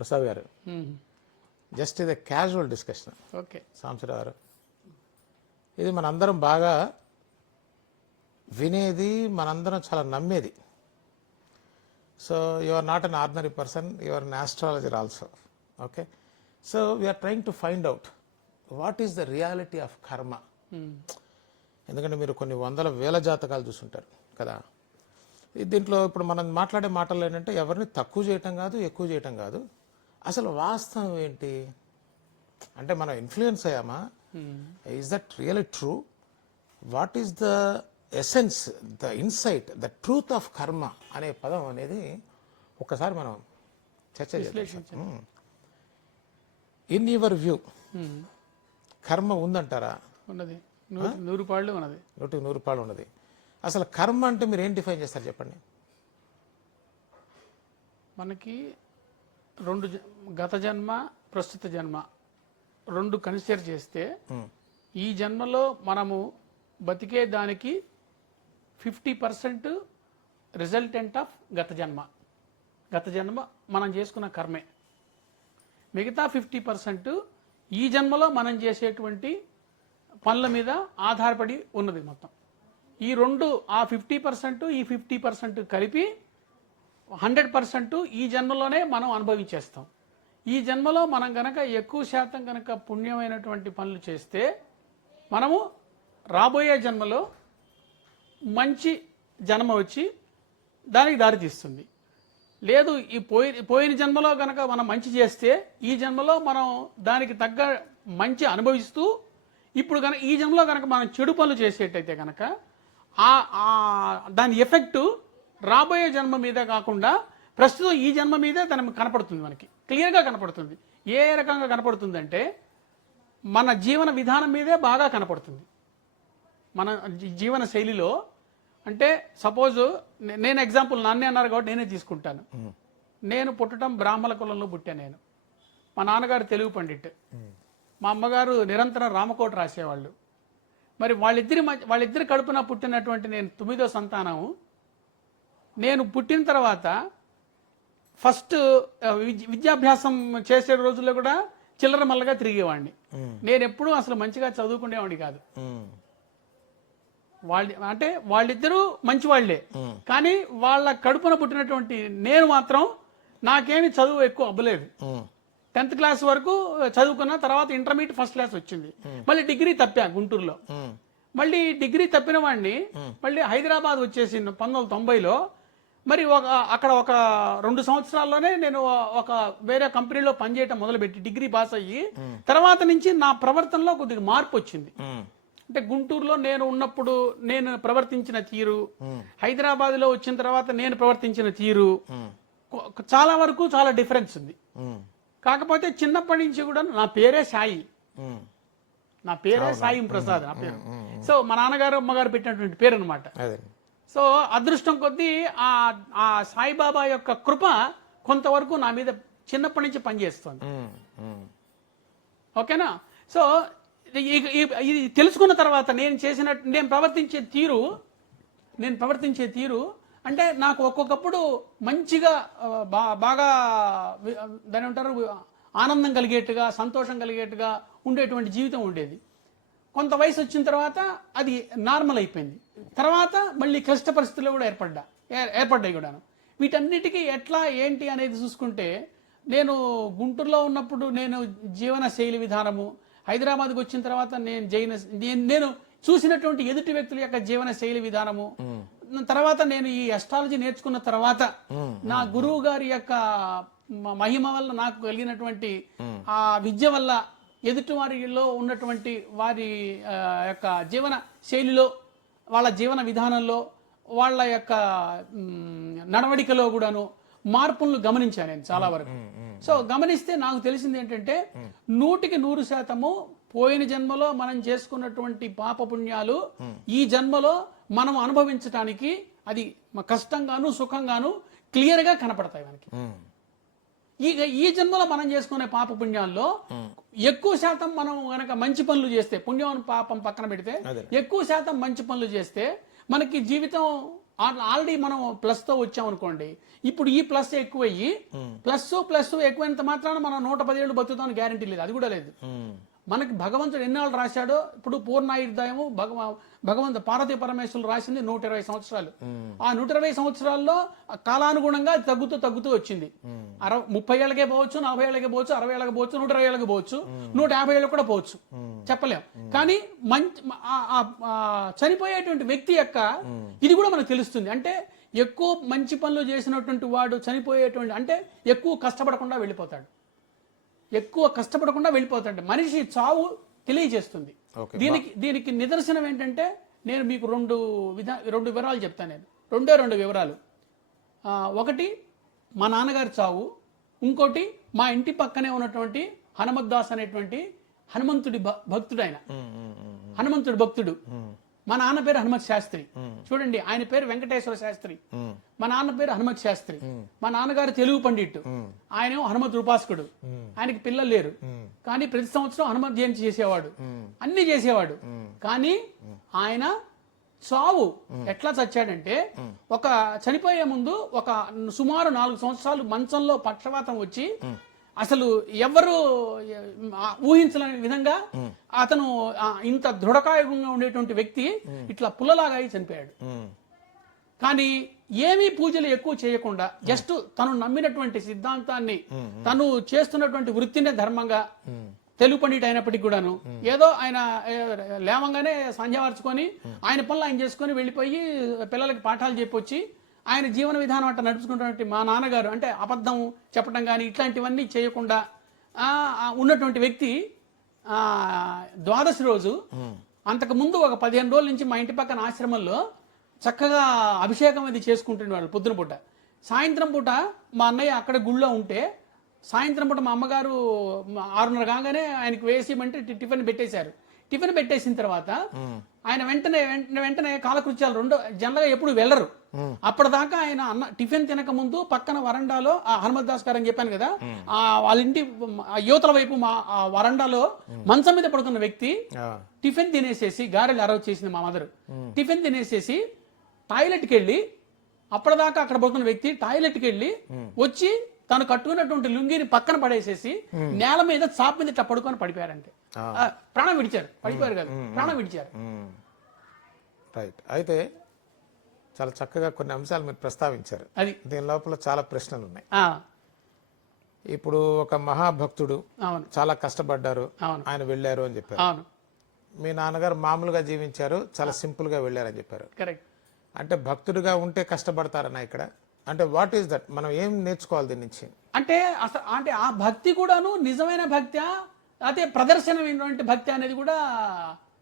ప్రసాద్ గారు, జస్ట్ ఇది casual discussion. Okay Sambasivarao గారు, ఇది మనందరం బాగా వినేది, మనందరం చాలా నమ్మేది. So you are not an ordinary person, you are an astrologer also. Okay, so we're trying to find out what is the reality of karma. ఎందుకంటే మీరు కొన్ని వందల వేల జాతకాలు చూసుంటారు కదా. దీంట్లో ఇప్పుడు మనం మాట్లాడే మాటలు ఏంటంటే ఎవరిని తక్కువ చేయటం కాదు, ఎక్కువ చేయటం కాదు, అసలు వాస్తవం ఏంటి అంటే మనం ఇన్ఫ్లుయెన్స్ అయ్యామా, is that really true, what is the essence, the insight, the truth of karma అనే పదం అనేది ఒక్కసారి మనం చర్చ చేద్దాం. ఇన్ యువర్ వ్యూ కర్మ ఉందంటారా? ఉన్నది, 100 పాళ్ళు ఉన్నది, 100 పాళ్ళు ఉన్నది. అసలు కర్మ అంటే మీరు ఏం డిఫైన్ చేస్తారు చెప్పండి? మనకి 2 గత జన్మ ప్రస్తుత జన్మ 2 కన్సిడర్ చేస్తే ఈ జన్మలో మనము బతికే దానికి 50% రిజల్టెంట్ ఆఫ్ గత జన్మ మనం చేసుకున్న కర్మే. మిగతా 50% ఈ జన్మలో మనం చేసేటువంటి పనుల మీద ఆధారపడి ఉన్నది మొత్తం. ఈ 2 ఆ 50% ఈ 50% కలిపి 100% ఈ జన్మలోనే మనం అనుభవించేస్తాం. ఈ జన్మలో మనం కనుక ఎక్కువ శాతం కనుక పుణ్యమైనటువంటి పనులు చేస్తే మనము రాబోయే జన్మలో మంచి జన్మ వచ్చి దానికి దారితీస్తుంది. లేదు ఈ పోయిన జన్మలో కనుక మనం మంచి చేస్తే ఈ జన్మలో మనం దానికి తగ్గ మంచి అనుభవిస్తూ ఇప్పుడు కనుక ఈ జన్మలో కనుక మనం చెడు పనులు చేసేటైతే కనుక దాని ఎఫెక్టు రాబోయే జన్మ మీద కాకుండా ప్రస్తుతం ఈ జన్మ మీదే దాని కనపడుతుంది, మనకి క్లియర్గా కనపడుతుంది. ఏ రకంగా కనపడుతుందంటే మన జీవన విధానం మీదే బాగా కనపడుతుంది. మన జీవన శైలిలో అంటే సపోజ్ నేను ఎగ్జాంపుల్ నన్నే అన్నారు కాబట్టి నేనే తీసుకుంటాను. నేను పుట్టడం బ్రాహ్మణ కులంలో పుట్టా. నేను మా నాన్నగారు తెలుగు పండిట్, మా అమ్మగారు నిరంతరం రామకోట రాసేవాళ్ళు. మరి వాళ్ళిద్దరి కడుపున పుట్టినటువంటి నేను 9వ సంతానం. నేను పుట్టిన తర్వాత ఫస్ట్ విద్యాభ్యాసం చేసే రోజుల్లో కూడా చిల్లర మల్లగా తిరిగేవాడిని. నేను ఎప్పుడూ అసలు మంచిగా చదువుకునేవాడిని కాదు. వాళ్ళిద్దరూ మంచి వాళ్లే, కానీ వాళ్ళ కడుపున పుట్టినటువంటి నేను మాత్రం నాకేమి చదువు ఎక్కువ అవ్వలేదు. 10th క్లాస్ వరకు చదువుకున్న తర్వాత ఇంటర్మీడియట్ ఫస్ట్ క్లాస్ వచ్చింది. మళ్ళీ డిగ్రీ తప్పా గుంటూరులో. మళ్ళీ డిగ్రీ తప్పిన వాడిని మళ్ళీ హైదరాబాద్ వచ్చేసి 1990లో. మరి అక్కడ ఒక 2 సంవత్సరాల్లోనే నేను ఒక వేరే కంపెనీలో పనిచేయటం మొదలుపెట్టి డిగ్రీ పాస్ అయ్యి తర్వాత నుంచి నా ప్రవర్తనలో కొద్దిగా మార్పు వచ్చింది. అంటే గుంటూరులో నేను ఉన్నప్పుడు నేను ప్రవర్తించిన తీరు, హైదరాబాద్ లో వచ్చిన తర్వాత నేను ప్రవర్తించిన తీరు చాలా వరకు చాలా డిఫరెన్స్ ఉంది. కాకపోతే చిన్నప్పటి నుంచి కూడా నా పేరే సాయి, నా పేరే సాయి ప్రసాద్ నా పేరు. సో మా నాన్నగారు అమ్మగారు పెట్టినటువంటి పేరు అనమాట. సో అదృష్టం కొద్దీ ఆ సాయిబాబా యొక్క కృప కొంతవరకు నా మీద చిన్నప్పటి నుంచి పనిచేస్తుంది. ఓకేనా? సో ఇది తెలుసుకున్న తర్వాత నేను ప్రవర్తించే తీరు అంటే నాకు ఒక్కొక్కప్పుడు మంచిగా బాగా దాని అంటారు ఆనందం కలిగేట్టుగా, సంతోషం కలిగేట్టుగా ఉండేటువంటి జీవితం ఉండేది. కొంత వయసు వచ్చిన తర్వాత అది నార్మల్ అయిపోయింది. తర్వాత మళ్ళీ క్లిష్ట పరిస్థితులు కూడా ఏర్పడ్డాయి కూడాను. వీటన్నిటికీ ఎట్లా ఏంటి అనేది చూసుకుంటే నేను గుంటూరులో ఉన్నప్పుడు నేను జీవన శైలి విధానము, హైదరాబాద్కి వచ్చిన తర్వాత నేను చూసినటువంటి ఎదుటి వ్యక్తుల యొక్క జీవన శైలి విధానము, తర్వాత నేను ఈ అస్ట్రాలజీ నేర్చుకున్న తర్వాత నా గురువు గారి యొక్క మహిమ వల్ల నాకు కలిగినటువంటి ఆ విద్య వల్ల ఎదుటి వారిలో ఉన్నటువంటి వారి యొక్క జీవన శైలిలో, వాళ్ళ జీవన విధానంలో, వాళ్ళ యొక్క నడవడికలో కూడాను మార్పులను గమనించాను నేను చాలా వరకు. సో గమనిస్తే నాకు తెలిసింది ఏంటంటే 100% పోయిన జన్మలో మనం చేసుకున్నటువంటి పాపపుణ్యాలు ఈ జన్మలో మనం అనుభవించడానికి అది కష్టంగాను సుఖంగాను క్లియర్గా కనపడతాయి మనకి. ఈ జన్మలో మనం చేసుకునే పాపపుణ్యాల్లో ఎక్కువ శాతం మనం కనుక మంచి పనులు చేస్తే, పుణ్యం పాపం పక్కన పెడితే ఎక్కువ శాతం మంచి పనులు చేస్తే మనకి జీవితం ఆల్రెడీ మనం ప్లస్ తో వచ్చాం అనుకోండి, ఇప్పుడు ఈ ప్లస్ ఎక్కువయ్యి ప్లస్ ఎక్కువైనంత మాత్రాన మనం 110 ఏళ్ళు బతుకుతామని గ్యారంటీ లేదు, అది కూడా లేదు. మనకి భగవంతుడు ఎన్నాళ్ళు రాశాడో, ఇప్పుడు పూర్ణాయుర్దాయము భగవంతు పార్వతీ పరమేశ్వరులు రాసింది 120 సంవత్సరాలు. ఆ 120 సంవత్సరాల్లో కాలానుగుణంగా తగ్గుతూ వచ్చింది. 30 ఏళ్ళకే పోవచ్చు, 40 ఏళ్ళకే పోవచ్చు, 60 ఏళ్ళకి పోవచ్చు, 120 ఏళ్ళకి పోవచ్చు, 150 ఏళ్ళకి కూడా పోవచ్చు, చెప్పలేం. కానీ చనిపోయేటువంటి వ్యక్తి యొక్క ఇది కూడా మనకు తెలుస్తుంది. అంటే ఎక్కువ మంచి పనులు చేసినటువంటి వాడు చనిపోయేటువంటి, అంటే ఎక్కువ కష్టపడకుండా వెళ్ళిపోతాడు, వెళ్ళిపోతాడు. మనిషి చావు తెలియజేస్తుంది. దీనికి నిదర్శనం ఏంటంటే, నేను మీకు రెండు వివరాలు చెప్తాను. నేను రెండు వివరాలు. ఒకటి మా నాన్నగారి చావు, ఇంకోటి మా ఇంటి పక్కనే ఉన్నటువంటి హనుమద్దాస్ అనేటువంటి హనుమంతుడి భక్తుడు. ఆయన హనుమంతుడి భక్తుడు. మా నాన్న పేరు హనుమత్ శాస్త్రి. చూడండి, ఆయన పేరు వెంకటేశ్వర శాస్త్రి, మా నాన్న పేరు హనుమత్ శాస్త్రి. మా నాన్నగారు తెలుగు పండిట్టు, ఆయన హనుమత్ ఉపాసకుడు. ఆయనకి పిల్లలు లేరు, కానీ ప్రతి సంవత్సరం హనుమత్ జయంతి చేసేవాడు, అన్ని చేసేవాడు. కానీ ఆయన చావు ఎట్లా చచ్చాడంటే, ఒక చనిపోయే ముందు ఒక సుమారు 4 సంవత్సరాలు మంచంలో పక్షవాతం వచ్చి, అసలు ఎవరు ఊహించలేని విధంగా అతను ఇంత దృఢకాయంగా ఉండేటువంటి వ్యక్తి ఇట్లా పుల్లలాగా చనిపోయాడు. కానీ ఏమీ పూజలు ఎక్కువ చేయకుండా, జస్ట్ తను నమ్మినటువంటి సిద్ధాంతాన్ని, తను చేస్తున్నటువంటి వృత్తినే ధర్మంగా, తెలుగు పండిట్ అయినప్పటికీ కూడాను, ఏదో ఆయన లేవంగానే సంధ్యావర్చుకొని ఆయన పనులు ఆయన చేసుకొని వెళ్ళిపోయి పిల్లలకి పాఠాలు చెప్పొచ్చి ఆయన జీవన విధానం అట్లా నడుచుకున్నటువంటి మా నాన్నగారు, అంటే అబద్ధం చెప్పడం కానీ ఇట్లాంటివన్నీ చేయకుండా ఉన్నటువంటి వ్యక్తి, ద్వాదశి రోజు అంతకు ముందు ఒక 15 రోజుల నుంచి మా ఇంటి పక్కన ఆశ్రమంలో చక్కగా అభిషేకం అది చేసుకుంటున్నారు పొద్దున పూట. సాయంత్రం పూట మా అన్నయ్య అక్కడ గుళ్ళో ఉంటే, సాయంత్రం పూట మా అమ్మగారు 6:30 కాగానే ఆయనకు వేసేయమంటే టిఫిన్ పెట్టేశారు. టిఫిన్ పెట్టేసిన తర్వాత ఆయన వెంటనే కాలకృత్యాలు జనరల్గా ఎప్పుడు వెళ్ళరు. అప్పటిదాకా ఆయన టిఫిన్ తినక ముందు పక్కన వరండాలో ఆ హనుమద్దాస్ గారు అని చెప్పాను కదా, వాళ్ళ ఇంటి యువతల వైపు వరండాలో మంచం మీద పడుకున్న వ్యక్తి టిఫిన్ తినేసేసి, గారెలు అరవ్ చేసింది మా మదర్, టిఫిన్ తినేసేసి టాయిలెట్కి వెళ్ళి, అప్పటిదాకా అక్కడ పడుకున్న వ్యక్తి టాయిలెట్కి వెళ్ళి వచ్చి తను కట్టుకున్నటువంటి లుంగిని పక్కన పడేసేసి నేల మీద చాప్ మీద ఇట్లా పడుకొని పడిపోయారంటే ప్రాణం విడిచారు. పడిపోయారు కదా, ప్రాణం విడిచారు. రైట్. అయితే చాలా చక్కగా కొన్ని అంశాలు మీరు ప్రస్తావించారు. అది దీని లోపల చాలా ప్రశ్నలు ఉన్నాయి. ఇప్పుడు ఒక మహాభక్తుడు చాలా కష్టపడ్డారు, ఆయన వెళ్ళారు అని చెప్పారు. మీ నాన్నగారు మామూలుగా జీవించారు, చాలా సింపుల్ గా వెళ్ళారని చెప్పారు. కరెక్ట్. అంటే భక్తుడిగా ఉంటే కష్టపడతారన్నా ఇక్కడ? అంటే వాట్ ఈస్ దట్? మనం ఏం నేర్చుకోవాలి దీని నుంచి? అంటే అసలు అంటే ఆ భక్తి కూడాను నిజమైన భక్తి, అదే ప్రదర్శనమైనటువంటి భక్తి అనేది కూడా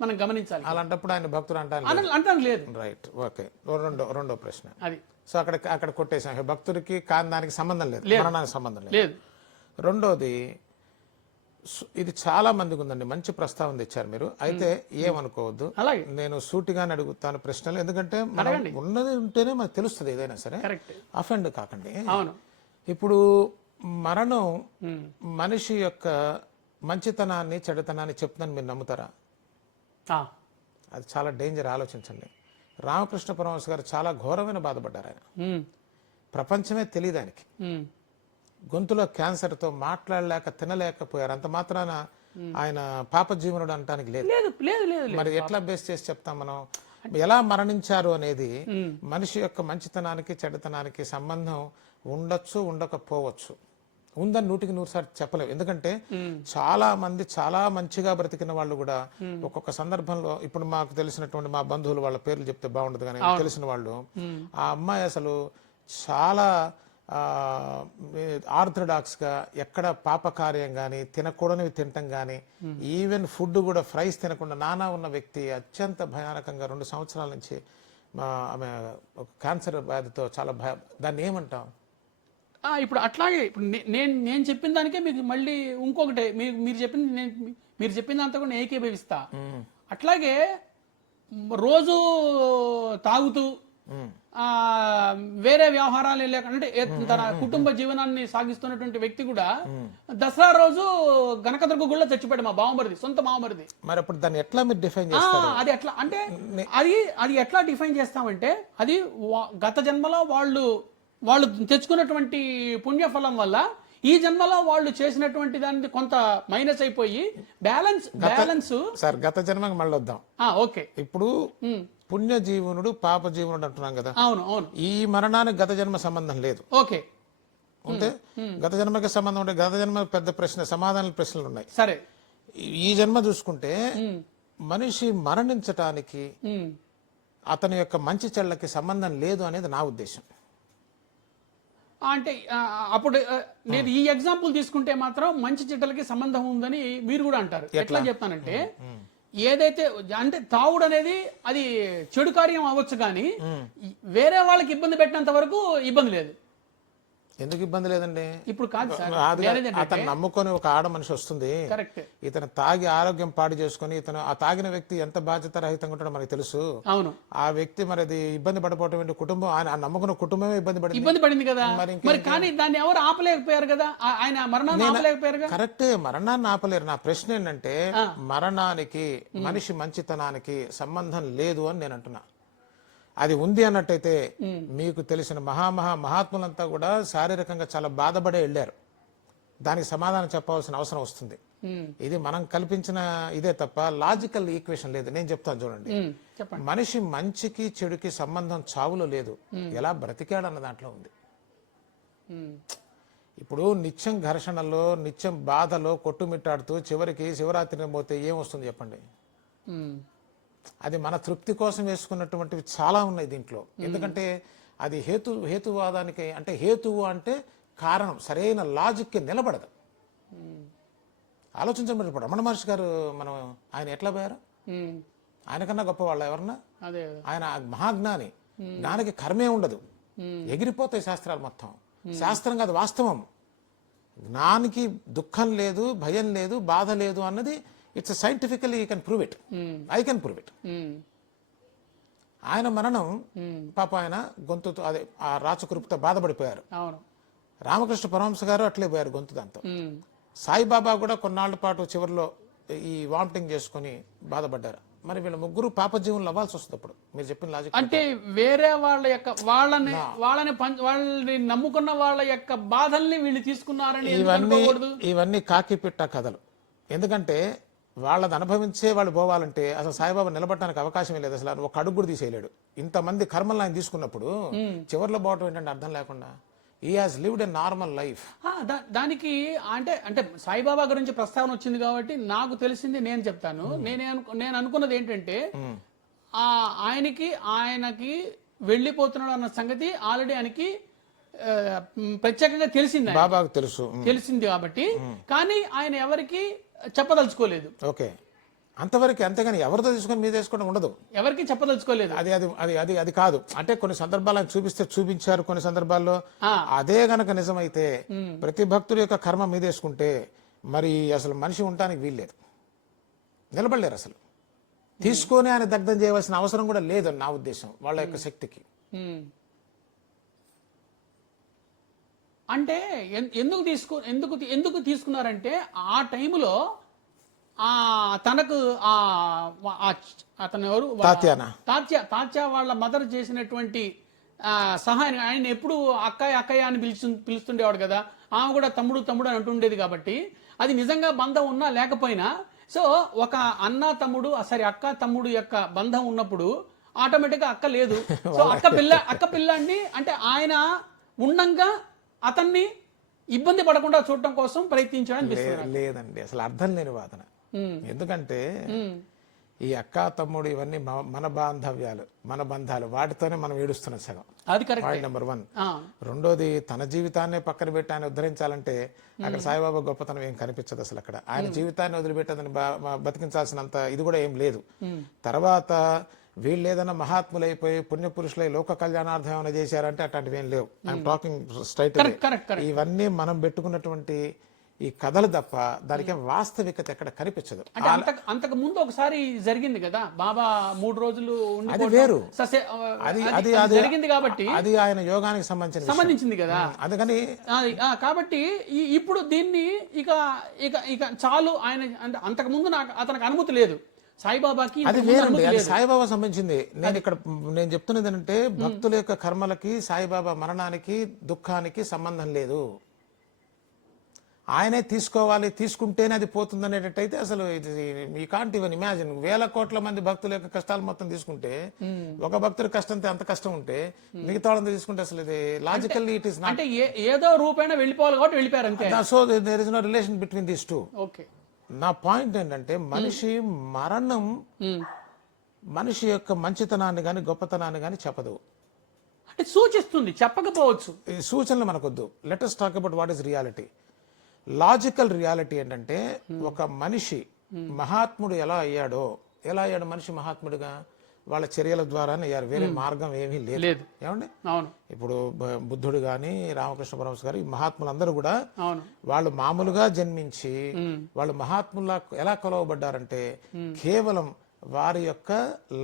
మనం గమనించాలి. అలాంటప్పుడు ఆయన భక్తుడు అంటాను లేదు. రైట్. ఓకే. రెండో ప్రశ్న అది. సో అక్కడ కొట్టేసాం. భక్తుడికి కాని దానికి సంబంధం లేదు, మరణానికి సంబంధం లేదు. రెండోది, ఇది చాలా మందికి ఉందండి, మంచి ప్రస్తావన తెచ్చారు మీరు. అయితే ఏమనుకోవద్దు, నేను సూటిగానే అడుగుతాను ప్రశ్నలు, ఎందుకంటే మనం ఉన్నది ఉంటేనే మనకు తెలుస్తుంది ఏదైనా సరే. అఫెండ్ కాకండి. ఇప్పుడు మరణం మనిషి యొక్క మంచితనాన్ని చెడుతనాన్ని చెప్తుందని మీరు నమ్ముతారా? అది చాలా డేంజర్. ఆలోచించండి. రామకృష్ణ పరమహంస గారు చాలా ఘోరమైన బాధపడ్డారు. ఆయన ప్రపంచమే తెలియదు ఆయనకి. గొంతులో క్యాన్సర్తో మాట్లాడలేక తినలేకపోయారు. అంత మాత్రాన ఆయన పాప జీవనుడు అంటానికి లేదు. మరి ఎట్లా బేస్ చేసి చెప్తాం మనం? ఎలా మరణించారు అనేది మనిషి యొక్క మంచితనానికి చెడుతనానికి సంబంధం ఉండొచ్చు, ఉండకపోవచ్చు. ఉందని 100% చెప్పలేము. ఎందుకంటే చాలా మంది చాలా మంచిగా బ్రతికిన వాళ్ళు కూడా ఒక్కొక్క సందర్భంలో, ఇప్పుడు మాకు తెలిసినటువంటి మా బంధువులు, వాళ్ళ పేర్లు చెప్తే బాగుండదు కానీ తెలిసిన వాళ్ళు, ఆ అమ్మాయి అసలు చాలా ఆర్థోడాక్స్ గా, ఎక్కడ పాపకార్యం కానీ తినకూడనివి తినటం కానీ, ఈవెన్ ఫుడ్ కూడా ఫ్రైస్ తినకుండా నానా ఉన్న వ్యక్తి అత్యంత భయానకంగా 2 సంవత్సరాల నుంచి ఆమె క్యాన్సర్ వ్యాధితో చాలా దాన్ని ఏమంటాం? ఇప్పుడు అట్లాగే ఇప్పుడు నేను చెప్పిన దానికే మీకు మళ్ళీ ఇంకొకటి, మీరు చెప్పిన దాంతో కూడా నేను ఏకీభవిస్తా. అట్లాగే రోజు తాగుతూ వేరే వ్యవహారాలు లేకుండా అంటే తన కుటుంబ జీవనాన్ని సాగిస్తున్నటువంటి వ్యక్తి కూడా దసరా రోజు గణకదుర్గ గుళ్ళో చచ్చిపోయాడు, మా బావమరిది, సొంత బావమరిది. మరి అప్పుడు దాన్ని ఎట్లా మీరు డిఫైన్ చేస్తారు? అది ఎట్లా అంటే అది ఎట్లా డిఫైన్ చేస్తామంటే అది గత జన్మలో వాళ్ళు తెచ్చుకున్నటువంటి పుణ్యఫలం వల్ల ఈ జన్మలో వాళ్ళు చేసినటువంటి దాన్ని కొంత మైనస్ అయిపోయి బ్యాలెన్స్ సార్ గత జన్మకి మళ్ళీ వద్దాం. ఓకే, ఇప్పుడు పుణ్యజీవనుడు పాప జీవనుడు అంటున్నాం కదా. అవును అవును. ఈ మరణానికి గత జన్మ సంబంధం లేదు. ఓకే, అంటే గత జన్మకి సంబంధం ఉంటే గత జన్మ పెద్ద ప్రశ్న, సమాధానాల ప్రశ్నలు ఉన్నాయి. సరే, ఈ జన్మ చూసుకుంటే మనిషి మరణించటానికి అతని యొక్క మంచి చెడ్లకి సంబంధం లేదు అనేది నా ఉద్దేశం. అంటే అప్పుడు నేను ఈ ఎగ్జాంపుల్ తీసుకుంటే మాత్రం మంచి చెడ్డలకి సంబంధం ఉందని మీరు కూడా అంటారు. ఎట్లా చెప్తానంటే ఏదైతే అంటే తావుడు అనేది అది చెడు కార్యం అవ్వచ్చు కానీ వేరే వాళ్ళకి ఇబ్బంది పెట్టినంత వరకు ఇబ్బంది లేదు. ఎందుకు ఇబ్బంది లేదండి? ఇప్పుడు కాదు సార్, అతను నమ్ముకొని ఒక ఆడ మనిషి వస్తుంది, కరెక్ట్, ఇతను తాగి ఆరోగ్యం పాడు చేసుకుని ఇతను ఆ తాగిన వ్యక్తి ఎంత బాధ్యత రహితంగా ఉంటాడో మనకు తెలుసు. అవును, ఆ వ్యక్తి మరి అది ఇబ్బంది పడిపోవటం ఏంటి? కుటుంబం, ఆయన నమ్ముకున్న కుటుంబమే ఇబ్బంది పడింది కదా. మరి కానీ దాన్ని ఎవరు ఆపలేకపోయారు కదా, ఆయన మరణాన్ని ఆపలేకపోయారు. కరెక్టే, మరణాన్ని ఆపలేరు. నా ప్రశ్న ఏంటంటే మరణానికి మనిషి మంచితనానికి సంబంధం లేదు అని నేను అంటున్నా. అది ఉంది అన్నట్టయితే మీకు తెలిసిన మహాత్ములంతా కూడా శారీరకంగా చాలా బాధపడే వెళ్ళారు. దానికి సమాధానం చెప్పవలసిన అవసరం వస్తుంది. ఇది మనం కల్పించిన ఇదే తప్ప లాజికల్ ఈక్వేషన్ లేదు. నేను చెప్తాను చూడండి, మనిషి మంచికి చెడుకి సంబంధం చావులో లేదు, ఎలా బ్రతికాడు అన్న దాంట్లో ఉంది. ఇప్పుడు నిత్యం ఘర్షణలో, నిత్యం బాధలో కొట్టుమిట్టాడుతూ చివరికి శివరాత్రిని పోతే ఏం వస్తుంది చెప్పండి? అది మన తృప్తి కోసం వేసుకున్నటువంటివి చాలా ఉన్నాయి దీంట్లో. ఎందుకంటే అది హేతువాదానికి, అంటే హేతువు అంటే కారణం, సరైన లాజిక్కి నిలబడదు. ఆలోచించండి, ఇప్పుడు రమణ మహర్షి గారు ఆయన ఎట్లా పోయారు? ఆయనకన్నా గొప్ప వాళ్ళ ఎవరన్నా? ఆయన మహాజ్ఞాని, జ్ఞానికి కర్మే ఉండదు, ఎగిరిపోతాయి శాస్త్రాలు మొత్తం. శాస్త్రం కాదు, వాస్తవం. జ్ఞానికి దుఃఖం లేదు, భయం లేదు, బాధ లేదు అన్నది it's scientifically you can prove it. I can prove it. ఆయన మరణం పాప ఆయన గొంతుతో అదే ఆ రాచకురుపుతో బాధపడిపోయారు. రామకృష్ణ పరమహంస గారు అట్లే పోయారు గొంతు దాంతో. సాయిబాబా కూడా కొన్నాళ్ల పాటు చివరిలో ఈ వామిటింగ్ చేసుకుని బాధపడ్డారు. మరి వీళ్ళ ముగ్గురు పాపజీవులు అవ్వాల్సి వస్తుంది. అప్పుడు మీరు చెప్పిన లాజిక్ అంటే వేరే వాళ్ళ యొక్క వాళ్ళని నమ్ముకున్న వాళ్ళ యొక్క బాధల్ని వీళ్ళు తీసుకున్నారని ఇవన్నీ కాకిపిట్ట కథలు. ఎందుకంటే వాళ్ళది అనుభవించే వాళ్ళు పోవాలంటే అసలు సాయిబాబా నిలబడటానికి అవకాశమే లేదు. అసలు ఒక అడుగు కూడా తీసేయలేడు. ఇంతమంది కర్మలు ఆయన తీసుకున్నప్పుడు చివరిలో పోవటం ఏంటంటే అర్థం లేకుండా. He has lived a normal life. దానికి అంటే సాయిబాబా గురించి ప్రస్తావన వచ్చింది కాబట్టి నాకు తెలిసింది నేను చెప్తాను. నేను అనుకున్నది ఏంటంటే ఆయనకి వెళ్ళిపోతున్నాడు అన్న సంగతి ఆల్రెడీ ఆయనకి ప్రత్యేకంగా తెలిసింది, బాబాకు తెలిసింది కాబట్టి. కానీ ఆయన ఎవరికి చెప్పదలుచుకోలేదు. ఓకే, అంతవరకు. అంతేగాని ఎవరితో తీసుకొని మీద వేసుకోవడం ఉండదు, ఎవరికి చెప్పదలుచుకోలేదు. అది అది అది అది అది కాదు. అంటే కొన్ని సందర్భాలు చూపిస్తే చూపించారు, కొన్ని సందర్భాల్లో అదే గనక నిజమైతే ప్రతి భక్తుడి యొక్క కర్మ మీద వేసుకుంటే మరి అసలు మనిషి ఉండటానికి వీల్లేదు, నిలబడలేరు అసలు. తీసుకొని ఆయన దగ్ధం చేయవలసిన అవసరం కూడా లేదని నా ఉద్దేశం, వాళ్ళ యొక్క శక్తికి. అంటే ఎందుకు తీసుకున్నారంటే ఆ టైంలో తనకు అతను ఎవరు తాత్య వాళ్ళ మదర్ చేసినటువంటి సహాయం, ఆయన ఎప్పుడు అక్కయ్య అని పిలుస్తుండేవాడు కదా. ఆమె కూడా తమ్ముడు అని అంటుండేది కాబట్టి అది నిజంగా బంధం ఉన్నా లేకపోయినా, సో ఒక అన్న తమ్ముడు అక్క తమ్ముడు యొక్క బంధం ఉన్నప్పుడు ఆటోమేటిక్గా అక్క లేదు. సో అక్క పిల్లాన్ని అంటే ఆయన ఉండంగా అతన్ని ఇబ్బంది పడకుండా చూడటం కోసం ప్రయత్నించడం లేదండి. అసలు అర్థం లేని వాదన. ఎందుకంటే ఈ అక్క తమ్ముడు ఇవన్నీ మన బాంధవ్యాలు, మన బంధాలు, వాటితోనే మనం ఏడుస్తున్నాం సగం. అది కరెక్ట్, నెంబర్ 1. రెండోది, తన జీవితాన్ని పక్కన పెట్టి ఆయన ఉద్ధరించాలంటే అక్కడ సాయిబాబా గొప్పతనం ఏం కనిపించదు అసలు. అక్కడ ఆయన జీవితాన్ని వదిలిపెట్టదని బతికించాల్సినంత ఇది కూడా ఏం లేదు. తర్వాత వీళ్ళు ఏదైనా మహాత్ములైపోయి పుణ్యపురుషులై లోక కళ్యాణార్థం ఏమైనా చేశారంటే అట్లాంటివి ఏం లేవు. I'm talking straight. ఇవన్నీ మనం పెట్టుకున్నటువంటి ఈ కథలు తప్ప దానికి వాస్తవికత ఎక్కడ కనిపించదు. అంటే అంతకు ముందు ఒకసారి జరిగింది కదా బాబా 3 రోజులు ఉండి అది వేరు, అది జరిగింది కాబట్టి అది ఆయన యోగానికి సంబంధించింది కదా. అందుకని కాబట్టి ఇప్పుడు దీన్ని ఇక ఇక ఇక చాలు ఆయన అంటే అంతకు ముందు నాకు అతనికి అనుమతి లేదు సాయిబాబాకి. అది వేరండి, అది సాయిబాబా సంబంధించింది. నేను చెప్తున్నది ఏంటంటే భక్తుల యొక్క కర్మలకి సాయిబాబా మరణానికి దుఃఖానికి సంబంధం లేదు. ఆయనే తీసుకోవాలి, తీసుకుంటేనే అది పోతుంది అనేటట్టయితే అసలు ఈ కాంట్ ఈవెన్ ఇమాజిన్. 1000 కోట్ల మంది భక్తుల యొక్క కష్టాలు మొత్తం తీసుకుంటే ఒక భక్తుడి కష్టంతో అంత కష్టం ఉంటే మిగతా వాళ్ళంతా తీసుకుంటే అసలు ఇది లాజికల్లీ ఇట్ ఈస్ నాట్. అంటే ఏదో రూపేణ వెళ్ళిపోవాలి కాబట్టి వెళ్ళిపోయారు అంతే. So there is no relation between these two. Okay. నా పాయింట్ ఏంటంటే మనిషి మరణం మనిషి యొక్క మంచితనాన్ని కానీ గొప్పతనాన్ని కానీ చెప్పదు, అంటే సూచిస్తుంది, చెప్పకపోవచ్చు. ఈ సూచనలు మనకొద్దు. Let us talk about what is reality. Logical reality ఏంటంటే ఒక మనిషి మహాత్ముడు ఎలా అయ్యాడు మనిషి మహాత్ముడిగా వాళ్ళ చర్యల ద్వారానే అయ్యారు, వేరే మార్గం ఏమీ లేదు. ఏమండి? అవును. ఇప్పుడు బుద్ధుడు గాని రామకృష్ణ పరమహంస గారు ఈ మహాత్ములందరూ కూడా అవును వాళ్ళు మామూలుగా జన్మించి వాళ్ళు మహాత్ములా ఎలా కొలవబడ్డారంటే కేవలం వారి యొక్క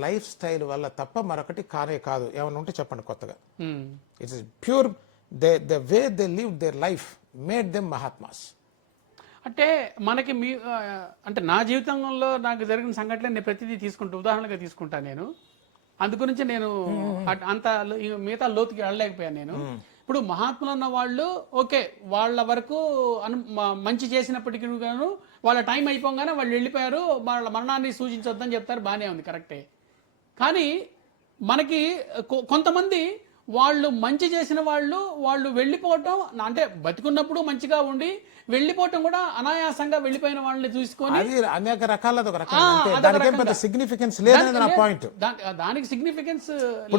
లైఫ్ స్టైల్ వల్ల తప్ప మరొకటి కానే కాదు. ఏమన్నా ఉంటే చెప్పండి కొత్తగా. It's pure the way they live their life made them mahatmas. అంటే మనకి అంటే నా జీవితంలో నాకు జరిగిన సంఘటన నేను ప్రతిదీ ఉదాహరణగా తీసుకుంటాను నేను. అందుగురించి నేను అంత మిగతా లోతుకి వెళ్ళలేకపోయాను నేను. ఇప్పుడు మహాత్ములు అన్న వాళ్ళు ఓకే, వాళ్ళ వరకు మంచి చేసినప్పటికీ గాను వాళ్ళ టైం అయిపోగానే వాళ్ళు వెళ్ళిపోయారు, వాళ్ళ మరణాన్ని సూచించొద్దని చెప్తారు, బాగానే ఉంది, కరెక్టే. కానీ మనకి కొంతమంది వాళ్ళు మంచి చేసిన వాళ్ళు వెళ్ళిపోవటం, అంటే బతికున్నప్పుడు మంచిగా ఉండి వెళ్ళిపోవటం కూడా అనాయాసంగా వెళ్ళిపోయిన వాళ్ళని చూసుకొని అనేక రకాల సిగ్నిఫికెన్స్ లేదనేది నా పాయింట్. దానికి సిగ్నిఫికెన్స్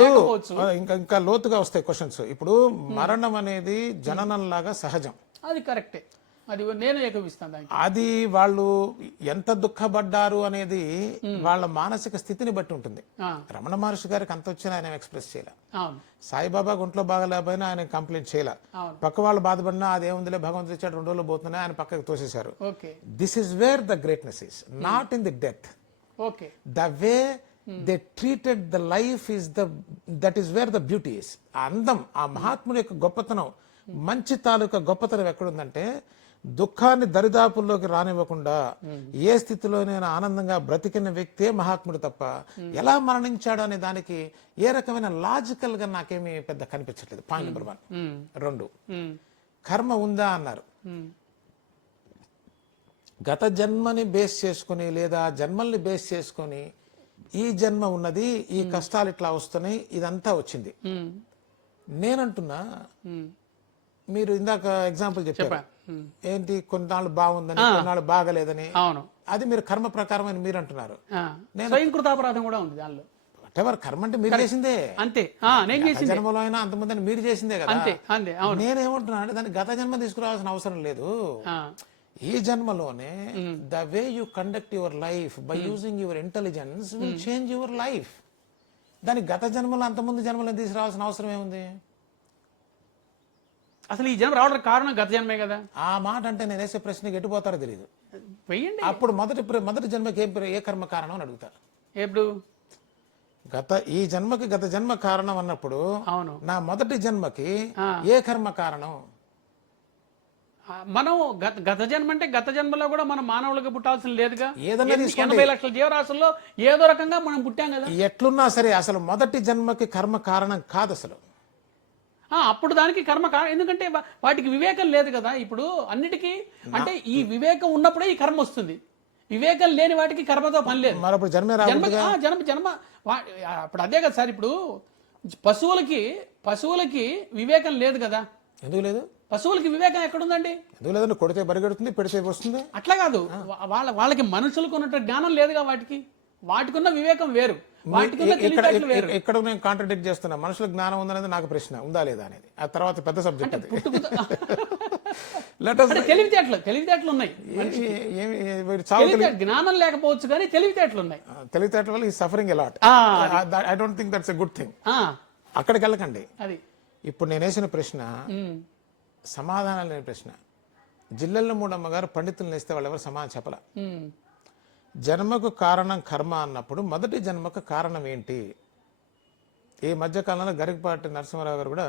లేకపోవచ్చు. ఇంకా లోతుగా వస్తాయి క్వశ్చన్స్. ఇప్పుడు మరణం అనేది జననం లాగా సహజం, అది కరెక్టే, అది నేను ఏకీపిస్తాను. అది వాళ్ళు ఎంత దుఃఖపడ్డారు అనేది వాళ్ళ మానసిక స్థితిని బట్టి ఉంటుంది. రమణ మహర్షి గారికి అంత వచ్చినా ఆయన ఎక్స్ప్రెస్ చేయలే, సాయిబాబా ఒంట్లో బాగలేకపోయినా ఆయన కంప్లైంట్ చేయలే, పక్క వాళ్ళు బాధపడినా అదేముందిలే భగవంతుడు ఇచ్చాడు 2 రోజులు పోతున్నా ఆయన పక్కకు తోసేశారు. This is where the greatness is not in the death. The way they treated the life is that is where the beauty is. ఆ అందం, ఆ మహాత్ముల యొక్క గొప్పతనం, మంచి తాలూకా గొప్పతనం ఎక్కడుందంటే దుఃఖాన్ని దరిదాపుల్లోకి రానివ్వకుండా ఏ స్థితిలోనైనా ఆనందంగా బ్రతికిన వ్యక్తే మహాత్ముడు తప్ప ఎలా మరణించాడు అనే దానికి ఏ రకమైన లాజికల్ గా నాకేమీ పెద్ద కనిపించట్లేదు. Point number 1. 2, కర్మ ఉందా అన్నారు. గత జన్మని బేస్ చేసుకుని లేదా జన్మల్ని బేస్ చేసుకుని ఈ జన్మ ఉన్నది, ఈ కష్టాలు ఇట్లా వస్తున్నాయి, ఇదంతా వచ్చింది. నేనంటున్నా, మీరు ఇందాక ఎగ్జాంపుల్ చెప్పారు ఏంటి, కొన్నాళ్ళు బాగుందని కొన్నాళ్ళు బాగలేదని. అది మీరు కర్మ ప్రకారం అని మీరు అంటున్నారు. స్వయంకృతాపరాధం కూడా ఉంది దానిలో. ఎవరు కర్మ అంటే మీరు చేసిందే, అంతే. జన్మలో అయినా అంతమంది మీరు చేసిందే కదా. నేనేమంటున్నా అంటే దాన్ని గత జన్మ తీసుకురావాల్సిన అవసరం లేదు. ఈ జన్మలోనే the way you conduct your life by using your intelligence will change your life. దానికి గత జన్మలో అంతమంది జన్మలను తీసుకురావాల్సిన అవసరం ఏముంది? అసలు ఈ జన్మ రావడానికి కారణం గత జన్మే కదా. ఆ మాట అంటే నేను వేసే ప్రశ్నకి ఎటుపోతారో తెలియదు. వెయ్యండి. అప్పుడు మొదటి జన్మకి ఏ కర్మ కారణం అని అడుగుతారు. ఎప్పుడు ఈ జన్మకి గత జన్మ కారణం అన్నప్పుడు అవును, నా మొదటి జన్మకి ఏ కర్మ కారణం? మనం గత జన్మ అంటే గత జన్మలో కూడా మనం మానవులుగా పుట్టాల్సిన లేదుగా. ఏదన్నా 80 లక్షల జీవరాశుల్లో ఏదో రకంగా మనం పుట్టాం కదా. ఎట్లున్నా సరే అసలు మొదటి జన్మకి కర్మ కారణం కాదు అసలు. అప్పుడు దానికి కర్మ ఎందుకంటే వాటికి వివేకం లేదు కదా. ఇప్పుడు అన్నిటికీ అంటే ఈ వివేకం ఉన్నప్పుడే ఈ కర్మ వస్తుంది. వివేకం లేని వాటికి కర్మతో పని లేదు. జన్మ అప్పుడు అదే కదా సార్. ఇప్పుడు పశువులకి వివేకం లేదు కదా. ఎందుకు లేదు? పశువులకి వివేకం ఎక్కడుందండి? ఎందుకు లేదండి? కొడితే పరిగెడుతుంది, పెడితే వస్తుంది. అట్లా కాదు, వాళ్ళకి మనుషులకు ఉన్నట్టు జ్ఞానం లేదుగా. వాటికున్న వివేకం వేరు. ఇక్కడ నేను కాంట్రడిక్ట్ చేస్తున్నా. మనుషులకు జ్ఞానం ఉందనేది నాకు ప్రశ్న, ఉందా లేదా అనేది. ఆ తర్వాత పెద్ద సబ్జెక్ట్ అది. తెలివితేటలు ఉన్నాయి. జ్ఞానం లేకపోవచ్చు కానీ తెలివితేటలు ఉన్నాయి. తెలివితేటల వల్ల ఈ suffering a lot. I don't think that's a good thing. అక్కడికి వెళ్ళకండి. అది ఇప్పుడు నేను వేసిన ప్రశ్న సమాధానం లేని ప్రశ్న. జిల్లెళ్ళ మూడమ్మ గారు పండితులను వేస్తే వాళ్ళు ఎవరు సమాధానం చెప్పల. ఉమ్. జన్మకు కారణం కర్మ అన్నప్పుడు మొదటి జన్మకు కారణం ఏంటి? ఈ మధ్యకాలంలో గరికపాటి నరసింహారావు గారు కూడా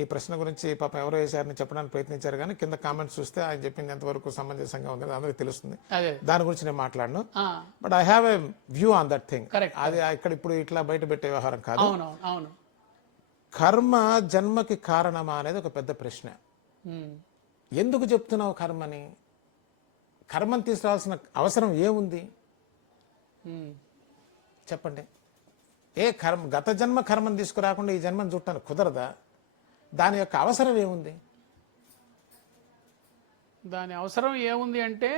ఈ ప్రశ్న గురించి పాపం ఎవరో వేశారని చెప్పడానికి ప్రయత్నించారు, కానీ కింద కామెంట్స్ చూస్తే ఆయన చెప్పింది ఎంతవరకు సమంజసంగా ఉంది అందరికీ తెలుస్తుంది. అదే దాని గురించి నేను మాట్లాడను. ఆ, but I have a view on that thing. Correct. అది ఇక్కడ ఇప్పుడు ఇట్లా బయట పెట్టే వ్యవహారం కాదు. అవును అవును. కర్మ జన్మకి కారణమా అనేది ఒక పెద్ద ప్రశ్న. ఉమ్. ఎందుకు చెప్తున్నావు కర్మని? కర్మని తీసుకురావాల్సిన అవసరం ఏముంది ఉమ్. చెప్పండి. గత జన్మ కర్మను తీసుకురాకుండా ఈ జన్మను చుట్టానికి కుదరదా? దాని యొక్క అవసరం ఏముంది? దాని అవసరం ఏముంది అంటే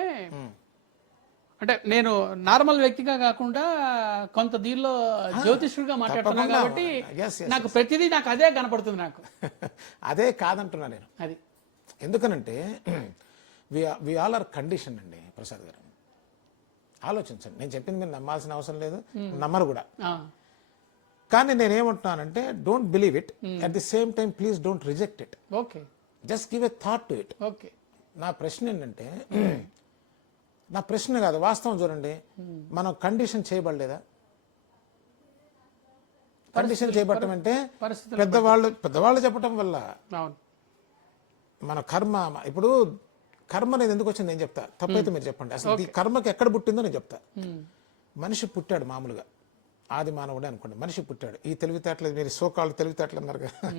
అంటే నేను నార్మల్ వ్యక్తిగా కాకుండా కొంత దీనిలో జ్యోతిష్యుడిగా మాట్లాడుతున్నా తప్పకుండా. కాబట్టి Yes, yes, నాకు ప్రతిదీ నాకు అదే కనపడుతుంది నాకు. అదే కాదంటున్నా నేను. అది ఎందుకనంటే వి ఆల్ ఆర్ కండిషన్ అండి ప్రసాద్ గారు. ఆలోచించండి, నేను చెప్పింది మీరు నమ్మాల్సిన అవసరం లేదు, నమ్మరు కూడా. ఆ, కానీ నేనేమంటున్నానంటే don't believe it, at the same time please don't reject it, okay just give a thought to it. Okay. నా ప్రశ్న ఏంటంటే నా ప్రశ్న కాదు, వాస్తవం చూడండి. మనం కండిషన్ చేయబడలేదా? కండిషన్ చేయబడటం అంటే పరిస్థితులు పెద్దవాళ్ళు చెప్పటం వల్ల అవును. మన కర్మ. ఇప్పుడు కర్మ అనేది ఎందుకు వచ్చింది నేను చెప్తా, తప్పైతే మీరు చెప్పండి. అసలు ఈ కర్మకి ఎక్కడ పుట్టిందో నేను చెప్తా. మనిషి పుట్టాడు మామూలుగా, ఆది మానవుడే అనుకోండి. మనిషి పుట్టాడు, ఈ తెలివితేటలు మీరు సోకాళ్ళు తెలివితేటలు అన్నారు కదా,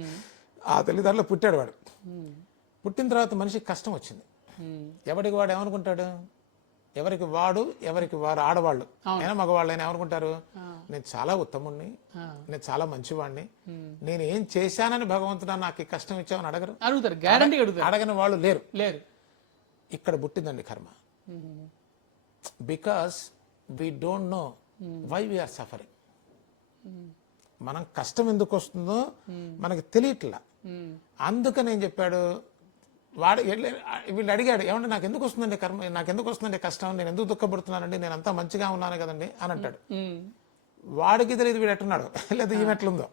ఆ తెలివితేటలో పుట్టాడు వాడు. పుట్టిన తర్వాత మనిషికి కష్టం వచ్చింది. ఎవరికి వాడు ఏమనుకుంటాడు? ఎవరికి వారు ఆడవాళ్ళు అయినా మగవాళ్ళు అయినా ఏమనుకుంటారు? నేను చాలా ఉత్తముణ్ణి, నేను చాలా మంచివాడిని, నేను ఏం చేశానని భగవంతుడా నాకు ఈ కష్టం ఇచ్చామని అడగరు. అడుగుతారు, గ్యారంటీ అడుగుతారు. అడగని వాళ్ళు లేరు. లేరు. ఇక్కడ పుట్టిందండి karma. Because we don't know why we're suffering. మనం కష్టం ఎందుకు వస్తుందో మనకి తెలియట్లా. అందుకని ఏం చెప్పాడు వాడు, వీళ్ళు అడిగాడు ఏమంటే నాకు ఎందుకు వస్తుందండి కర్మ, నాకు ఎందుకు వస్తుందండి కష్టం, నేను ఎందుకు దుఃఖపడుతున్నానండి, నేను అంతా మంచిగా ఉన్నాను కదండి అని అంటాడు. వాడికి తెలియదు వీడు ఎట్టున్నాడు లేదా ఈమె ఎట్లుందో.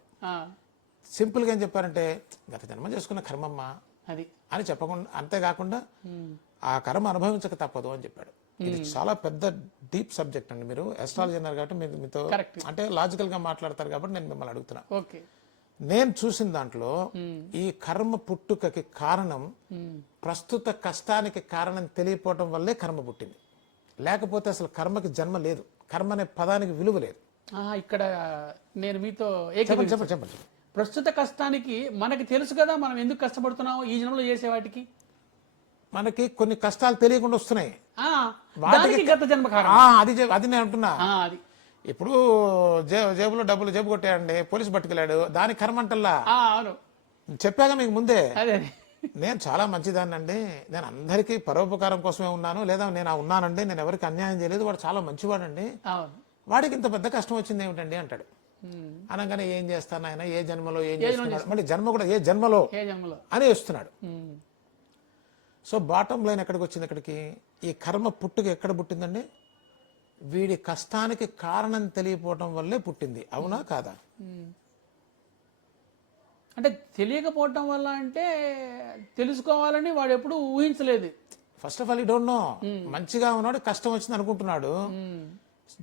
సింపుల్గా ఏం చెప్పారంటే గత జన్మ చేసుకున్న కర్మమ్మ అది అని చెప్పకుండా, అంతేకాకుండా ఆ కర్మ అనుభవించక తప్పదు అని చెప్పాడు. ఇది చాలా పెద్ద డీప్ సబ్జెక్ట్ అండి. మీరు అస్ట్రాలజీ అన్నారు కాబట్టి మీతో అంటే లాజికల్ గా మాట్లాడతారు కాబట్టి నేను మిమ్మల్ని అడుగుతున్నా. ఓకే. నేను చూసిన దాంట్లో ఈ కర్మ పుట్టుకకి కారణం ప్రస్తుత కష్టానికి కారణం తెలియపోవటం వల్లే కర్మ పుట్టింది. లేకపోతే అసలు కర్మకి జన్మ లేదు, కర్మ అనే పదానికి విలువ లేదు. ఇక్కడ నేను మీతో చెప్పండి. ప్రస్తుత కష్టానికి మనకి తెలుసు కదా మనం ఎందుకు కష్టపడుతున్నామో ఈ జన్మలో చేసే వాటికి. మనకి కొన్ని కష్టాలు తెలియకుండా వస్తున్నాయి. దానికి గత జన్మ కారణం. అది నేను అంటున్నా. అది ఇప్పుడు జేబులో డబ్బులు జేబు కొట్టాయండి, పోలీసు పట్టుకెళ్ళాడు, దాని కర్మంటల్లా. అవును, చెప్పాగా మీకు ముందే. అదే నేను చాలా మంచిదాన్ని అండి, నేను అందరికీ పరోపకారం కోసమే ఉన్నాను, లేదా నేను ఉన్నానండి, నేను ఎవరికి అన్యాయం చేయలేదు, వాడు చాలా మంచివాడండి, అవును, వాడికి ఇంత పెద్ద కష్టం వచ్చింది ఏమిటండి అంటాడు. అనగానే ఏం చేస్తాను ఆయన, ఏ జన్మలో ఏం చేస్తున్నాడు, మళ్ళీ జన్మ కూడా ఏ జన్మలో అని వస్తున్నాడు. సో బాటం లైన్ ఎక్కడికి వచ్చింది? ఇక్కడికి ఈ కర్మ పుట్టుక ఎక్కడ పుట్టిందండి? వీడి కష్టానికి కారణం తెలియపోవటం వల్లే పుట్టింది. అవునా కాదా? అంటే తెలియకపోవటం వల్ల అంటే తెలుసుకోవాలని వాడు ఎప్పుడు ఊహించలేదు. ఫస్ట్ ఆఫ్ ఆల్ ఈ డోంట్ నో. మంచిగా ఉన్నాడు, కష్టం వచ్చింది అనుకుంటున్నాడు,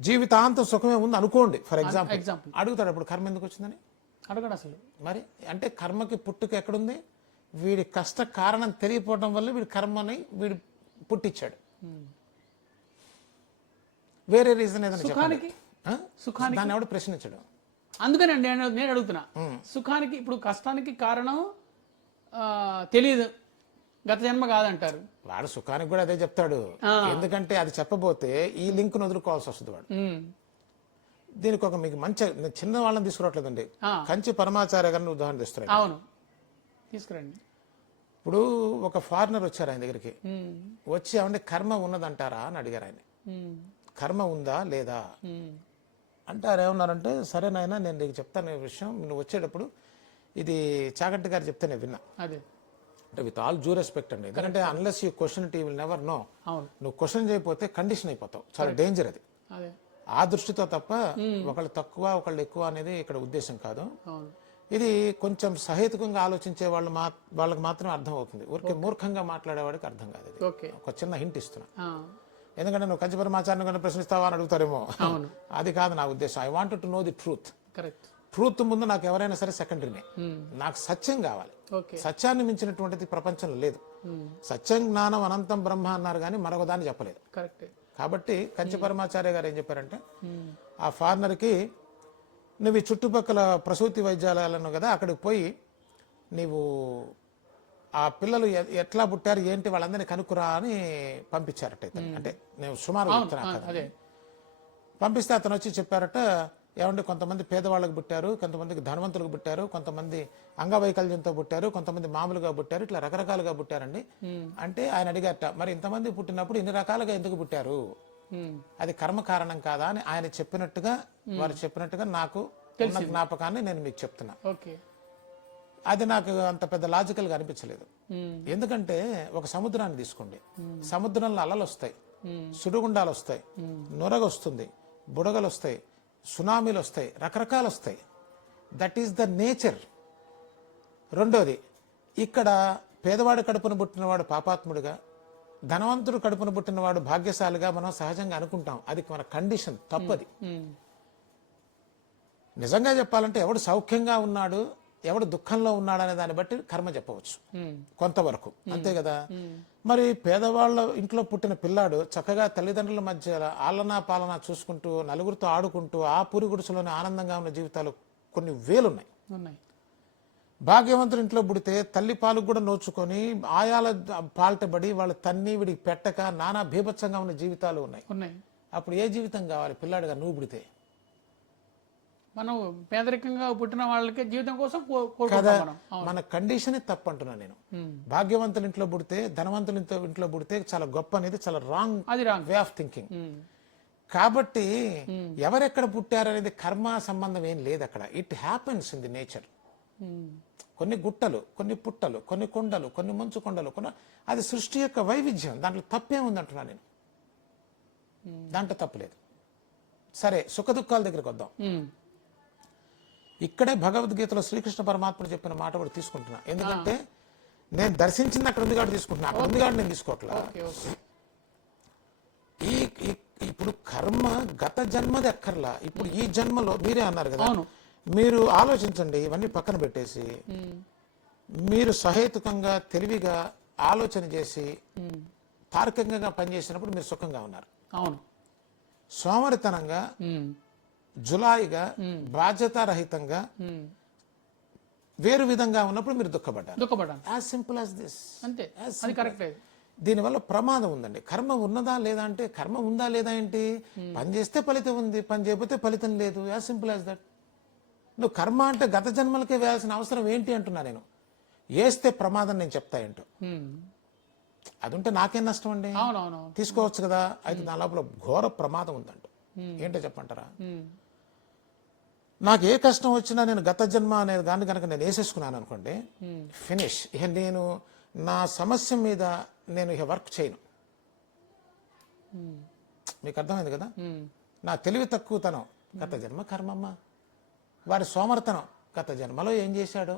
జీవితాంతం సుఖమే ఉంది అనుకోండి ఫర్ ఎగ్జాంపుల్. అడుగుతాడు అప్పుడు కర్మ ఎందుకు వచ్చిందని? అడగడు అసలు. మరి అంటే కర్మకి పుట్టుక ఎక్కడుంది? వీడి కష్ట కారణం తెలియపోవడం వల్ల వీడి కర్మని వీడు పుట్టించాడు. వేరే రీజన్ ఏదైనా సుఖానికి దాన్ని ఎవడు ప్రశ్నించాడు. అందుకని నేను అడుగుతున్నా, సుఖానికి ఇప్పుడు కష్టానికి కారణం తెలియదు, గత జన్మ కాదంటారు. వాడు సుఖానికి కూడా అదే చెప్తాడు. ఎందుకంటే అది చెప్పబోతే ఈ లింక్ వదులుకోవాల్సి వస్తుంది వాడు. దీనికి ఒక మీకు మంచి చిన్న వాళ్ళని తీసుకురావట్లేదండి, కంచి పరమాచార్య గారిని ఉదాహరణ తెస్తున్నాడు. అవును, తీసుకురండి. ఇప్పుడు ఒక ఫారినర్ వచ్చారు ఆయన దగ్గరికి, వచ్చి ఏమంటే కర్మ ఉన్నదంటారా అని అడిగారు ఆయన. కర్మ ఉందా లేదా అంటే ఆయన ఏమన్నారంటే, సరే నాయన నేను నీకు చెప్తాను ఈ విషయం, నువ్వు వచ్చేటప్పుడు ఇది చాగంటి గారు చెప్తే నేను విన్నా. అదే అంటే విత్ ఆల్ డ్యూ రెస్పెక్ట్ అండి, ఎందుకంటే unless you question it you will never know. నువ్వు క్వశ్చన్ చేయకపోతే కండిషన్ అయిపోతావు, చాలా డేంజర్ అది. ఆ దృష్టితో తప్ప ఒకళ్ళు తక్కువ ఒకళ్ళు ఎక్కువ అనేది ఇక్కడ ఉద్దేశం కాదు. ఇది కొంచెం సహేతుకంగా ఆలోచించే వాళ్ళకి మాత్రమే అర్థం అవుతుంది. ఊరికే మూర్ఖంగా మాట్లాడేవాడికి అర్థం కాదు. ఇది ఓకే. ఒక చిన్న హింట్ ఇస్తున్నా. ఆ, ఎందుకంటే నువ్వు కంచిపరమాచార్యం కన్నా ప్రశ్నిస్తావా అని అడుగుతారేమో. అవును. అది కాదు నా ఉద్దేశం. I want to know the truth. Correct. Truth ముందు నాకు ఎవరైనా సరే సెకండరీనే. నాకు సత్యం కావాలి. ఓకే. సత్యాన్ని మించినటువంటిది ప్రపంచంలో లేదు. సత్యం జ్ఞానం అనంతం బ్రహ్మ అన్నారు కానీ మరొక దాన్ని చెప్పలేదు. కరెక్ట్. కాబట్టి కంచిపరమాచార్య గారు ఏం చెప్పారంటే, ఆ ఫారినర్కి నువ్వు ఈ చుట్టుపక్కల ప్రసూతి వైద్యాలయాలను కదా అక్కడికి పోయి నీవు ఆ పిల్లలు ఎట్లా పుట్టారు ఏంటి వాళ్ళందరినీ కనుక్కురా అని పంపించారట ఇతను. అంటే నేను సుమారు చెప్తున్నా కదా. అదే. పంపిస్తే అతను వచ్చి చెప్పారట, ఏమంటే కొంతమంది పేదవాళ్ళకు పుట్టారు, కొంతమందికి ధనవంతులకు పుట్టారు, కొంతమంది అంగవైకల్యంతో పుట్టారు, కొంతమంది మామూలుగా పుట్టారు, ఇట్లా రకరకాలుగా పుట్టారండి. అంటే ఆయన అడిగారట, మరి ఇంతమంది పుట్టినప్పుడు ఇన్ని రకాలుగా ఎందుకు పుట్టారు, అది కర్మ కారణం కాదా అని ఆయన చెప్పినట్టుగా వారు చెప్పినట్టుగా నాకు ఉన్న జ్ఞాపకాన్ని నేను మీకు చెప్తున్నా. ఓకే. అది నాకు అంత పెద్ద లాజికల్గా అనిపించలేదు. ఎందుకంటే ఒక సముద్రాన్ని తీసుకోండి, సముద్రంలో అలలు వస్తాయి, సుడిగుండాలు వస్తాయి, నొరగ వస్తుంది, బుడగలు వస్తాయి, సునామీలు వస్తాయి, రకరకాలు వస్తాయి. That is the nature. రెండోది, ఇక్కడ పేదవాడి కడుపున పుట్టినవాడు పాపాత్ముడిగా, ధనవంతుడు కడుపున పుట్టినవాడు భాగ్యశాలిగా మనం సహజంగా అనుకుంటాం. అది మన కండిషన్, తప్పది. నిజంగా చెప్పాలంటే ఎవడు సౌఖ్యంగా ఉన్నాడు, ఎవడు దుఃఖంలో ఉన్నాడు అనే దాన్ని బట్టి కర్మ చెప్పవచ్చు కొంతవరకు, అంతే కదా. మరి పేదవాళ్ళ ఇంట్లో పుట్టిన పిల్లాడు చక్కగా తల్లిదండ్రుల మధ్య ఆలనా పాలనా చూసుకుంటూ నలుగురితో ఆడుకుంటూ ఆ పూరి గుడిసెలోనే ఆనందంగా ఉన్న జీవితాలు కొన్ని వేలున్నాయి. భాగ్యవంతుడి ఇంట్లో పుడితే తల్లి పాలకు కూడా నోచుకొని ఆయాల పాల్టబడి వాళ్ళు తన్ని వీడికి పెట్టక నానా భీభత్సంగా ఉన్న జీవితాలు ఉన్నాయి. అప్పుడు ఏ జీవితం కావాలి పిల్లాడిగా నువ్వు పుడితే? మనం పేదరికంగా పుట్టిన వాళ్ళకి జీవితం కోసం కదా, మన కండిషన్ తప్పు అంటున్నా నేను. భాగ్యవంతుల ఇంట్లో పుడితే ధనవంతుల ఇంట్లో పుడితే చాలా గొప్ప అనేది చాలా రాంగ్ వే ఆఫ్ థింకింగ్. కాబట్టి ఎవరెక్కడ పుట్టారు అనేది కర్మ సంబంధం ఏం లేదు అక్కడ. It happens in the nature. కొన్ని గుట్టలు, కొన్ని పుట్టలు, కొన్ని కొండలు, కొన్ని మంచు కొండలు, అది సృష్టి యొక్క వైవిధ్యం. దాంట్లో తప్పే ఉంది అంటున్నా నేను. దాంట్లో తప్పులేదు. సరే, సుఖ దుఃఖాల దగ్గరికి వద్దాం. ఇక్కడే భగవద్గీతలో శ్రీకృష్ణ పరమాత్ముడు చెప్పిన మాట కూడా తీసుకుంటున్నా. ఎందుకంటే నేను దర్శించింది అక్కడ ఉంది కాబట్టి తీసుకుంటున్నా, అక్కడ ఉంది కాబట్టి నేను తీసుకోవట్లా. ఇప్పుడు కర్మ గత జన్మది అక్కర్లా, ఇప్పుడు ఈ జన్మలో మీరే అన్నారు కదా, మీరు ఆలోచించండి. ఇవన్నీ పక్కన పెట్టేసి మీరు సహేతుకంగా తెలివిగా ఆలోచన చేసి తార్కికంగా పనిచేసినప్పుడు మీరు సుఖంగా ఉన్నారు. సోమరితనంగా జులాయిగా బాధ్యతారహితంగా వేరు విధంగా ఉన్నప్పుడు మీరు దుఃఖపడ్డారు. As simple as this. అంతే, అది కరెక్ట్. దీనివల్ల ప్రమాదం ఉందండి. కర్మ ఉన్నదా లేదా అంటే, కర్మ ఉందా లేదా ఏంటి? పని చేస్తే ఫలితం ఉంది, పని చేయకపోతే ఫలితం లేదు. As simple as that. నువ్వు కర్మ అంటే గత జన్మలకే వేయాల్సిన అవసరం ఏంటి అంటున్నా నేను. వేస్తే ప్రమాదం నేను చెప్తా ఏంటో. అది ఉంటే నాకేం నష్టం అండి? తీసుకోవచ్చు కదా. అయితే దాని లోపల ఘోర ప్రమాదం ఉందంట. ఏంటో చెప్పంటారా? నాకు ఏ కష్టం వచ్చినా నేను గత జన్మ అనేది దాన్ని కనుక నేను వేసేసుకున్నాను అనుకోండి, ఫినిష్. ఇక నేను నా సమస్య మీద నేను ఇక వర్క్ చేయను. మీకు అర్థమైంది కదా. నా తెలివి తక్కువతనం గత జన్మ కర్మమ్మ, వాడి సోమర్తనం గత జన్మలో ఏం చేశాడో,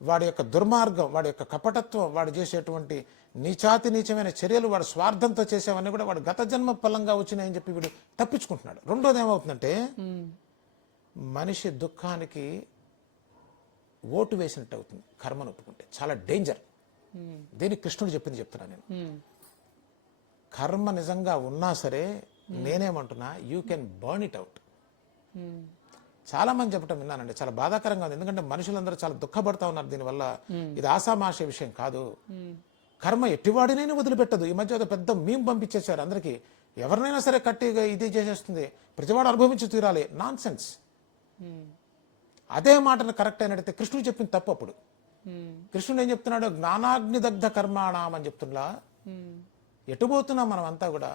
వాడి యొక్క దుర్మార్గం, వాడి యొక్క కపటత్వం, వాడు చేసేటువంటి నీచమైన చర్యలు, వాడు స్వార్థంతో చేసేవన్నీ కూడా వాడు గత జన్మ ఫలంగా వచ్చినాయని చెప్పి వీడు తప్పించుకుంటున్నాడు. రెండోది ఏమవుతుందంటే, మనిషి దుఃఖానికి ఓటు వేసినట్టు అవుతుంది కర్మను ఒప్పుకుంటే. చాలా డేంజర్. దీనికి కృష్ణుడు చెప్తున్నా నేను. కర్మ నిజంగా ఉన్నా సరే నేనేమంటున్నా, you can burn it out. చాలా మంది చెప్పటం విన్నానండి, చాలా బాధాకరంగా ఉంది. ఎందుకంటే మనుషులందరూ చాలా దుఃఖపడతా ఉన్నారు దీనివల్ల. ఇది ఆషామాషే విషయం కాదు. కర్మ ఎట్టివాడినైనా వదిలిపెట్టదు. ఈ మధ్య పెద్ద మీమ్ పంపించేశారు అందరికీ, ఎవరినైనా సరే కట్టిగా ఇది చేసేస్తుంది, ప్రతివాడు అనుభవించి తీరాలి. Non sense. అదే మాటను కరెక్ట్ అయినట్టయితే కృష్ణుడు చెప్పింది తప్పు. అప్పుడు కృష్ణుడు ఏం చెప్తున్నాడు? జ్ఞానాగ్నిదగ్ధ కర్మాణం అని చెప్తున్నా. ఎటుపోతున్నాం మనం అంతా కూడా?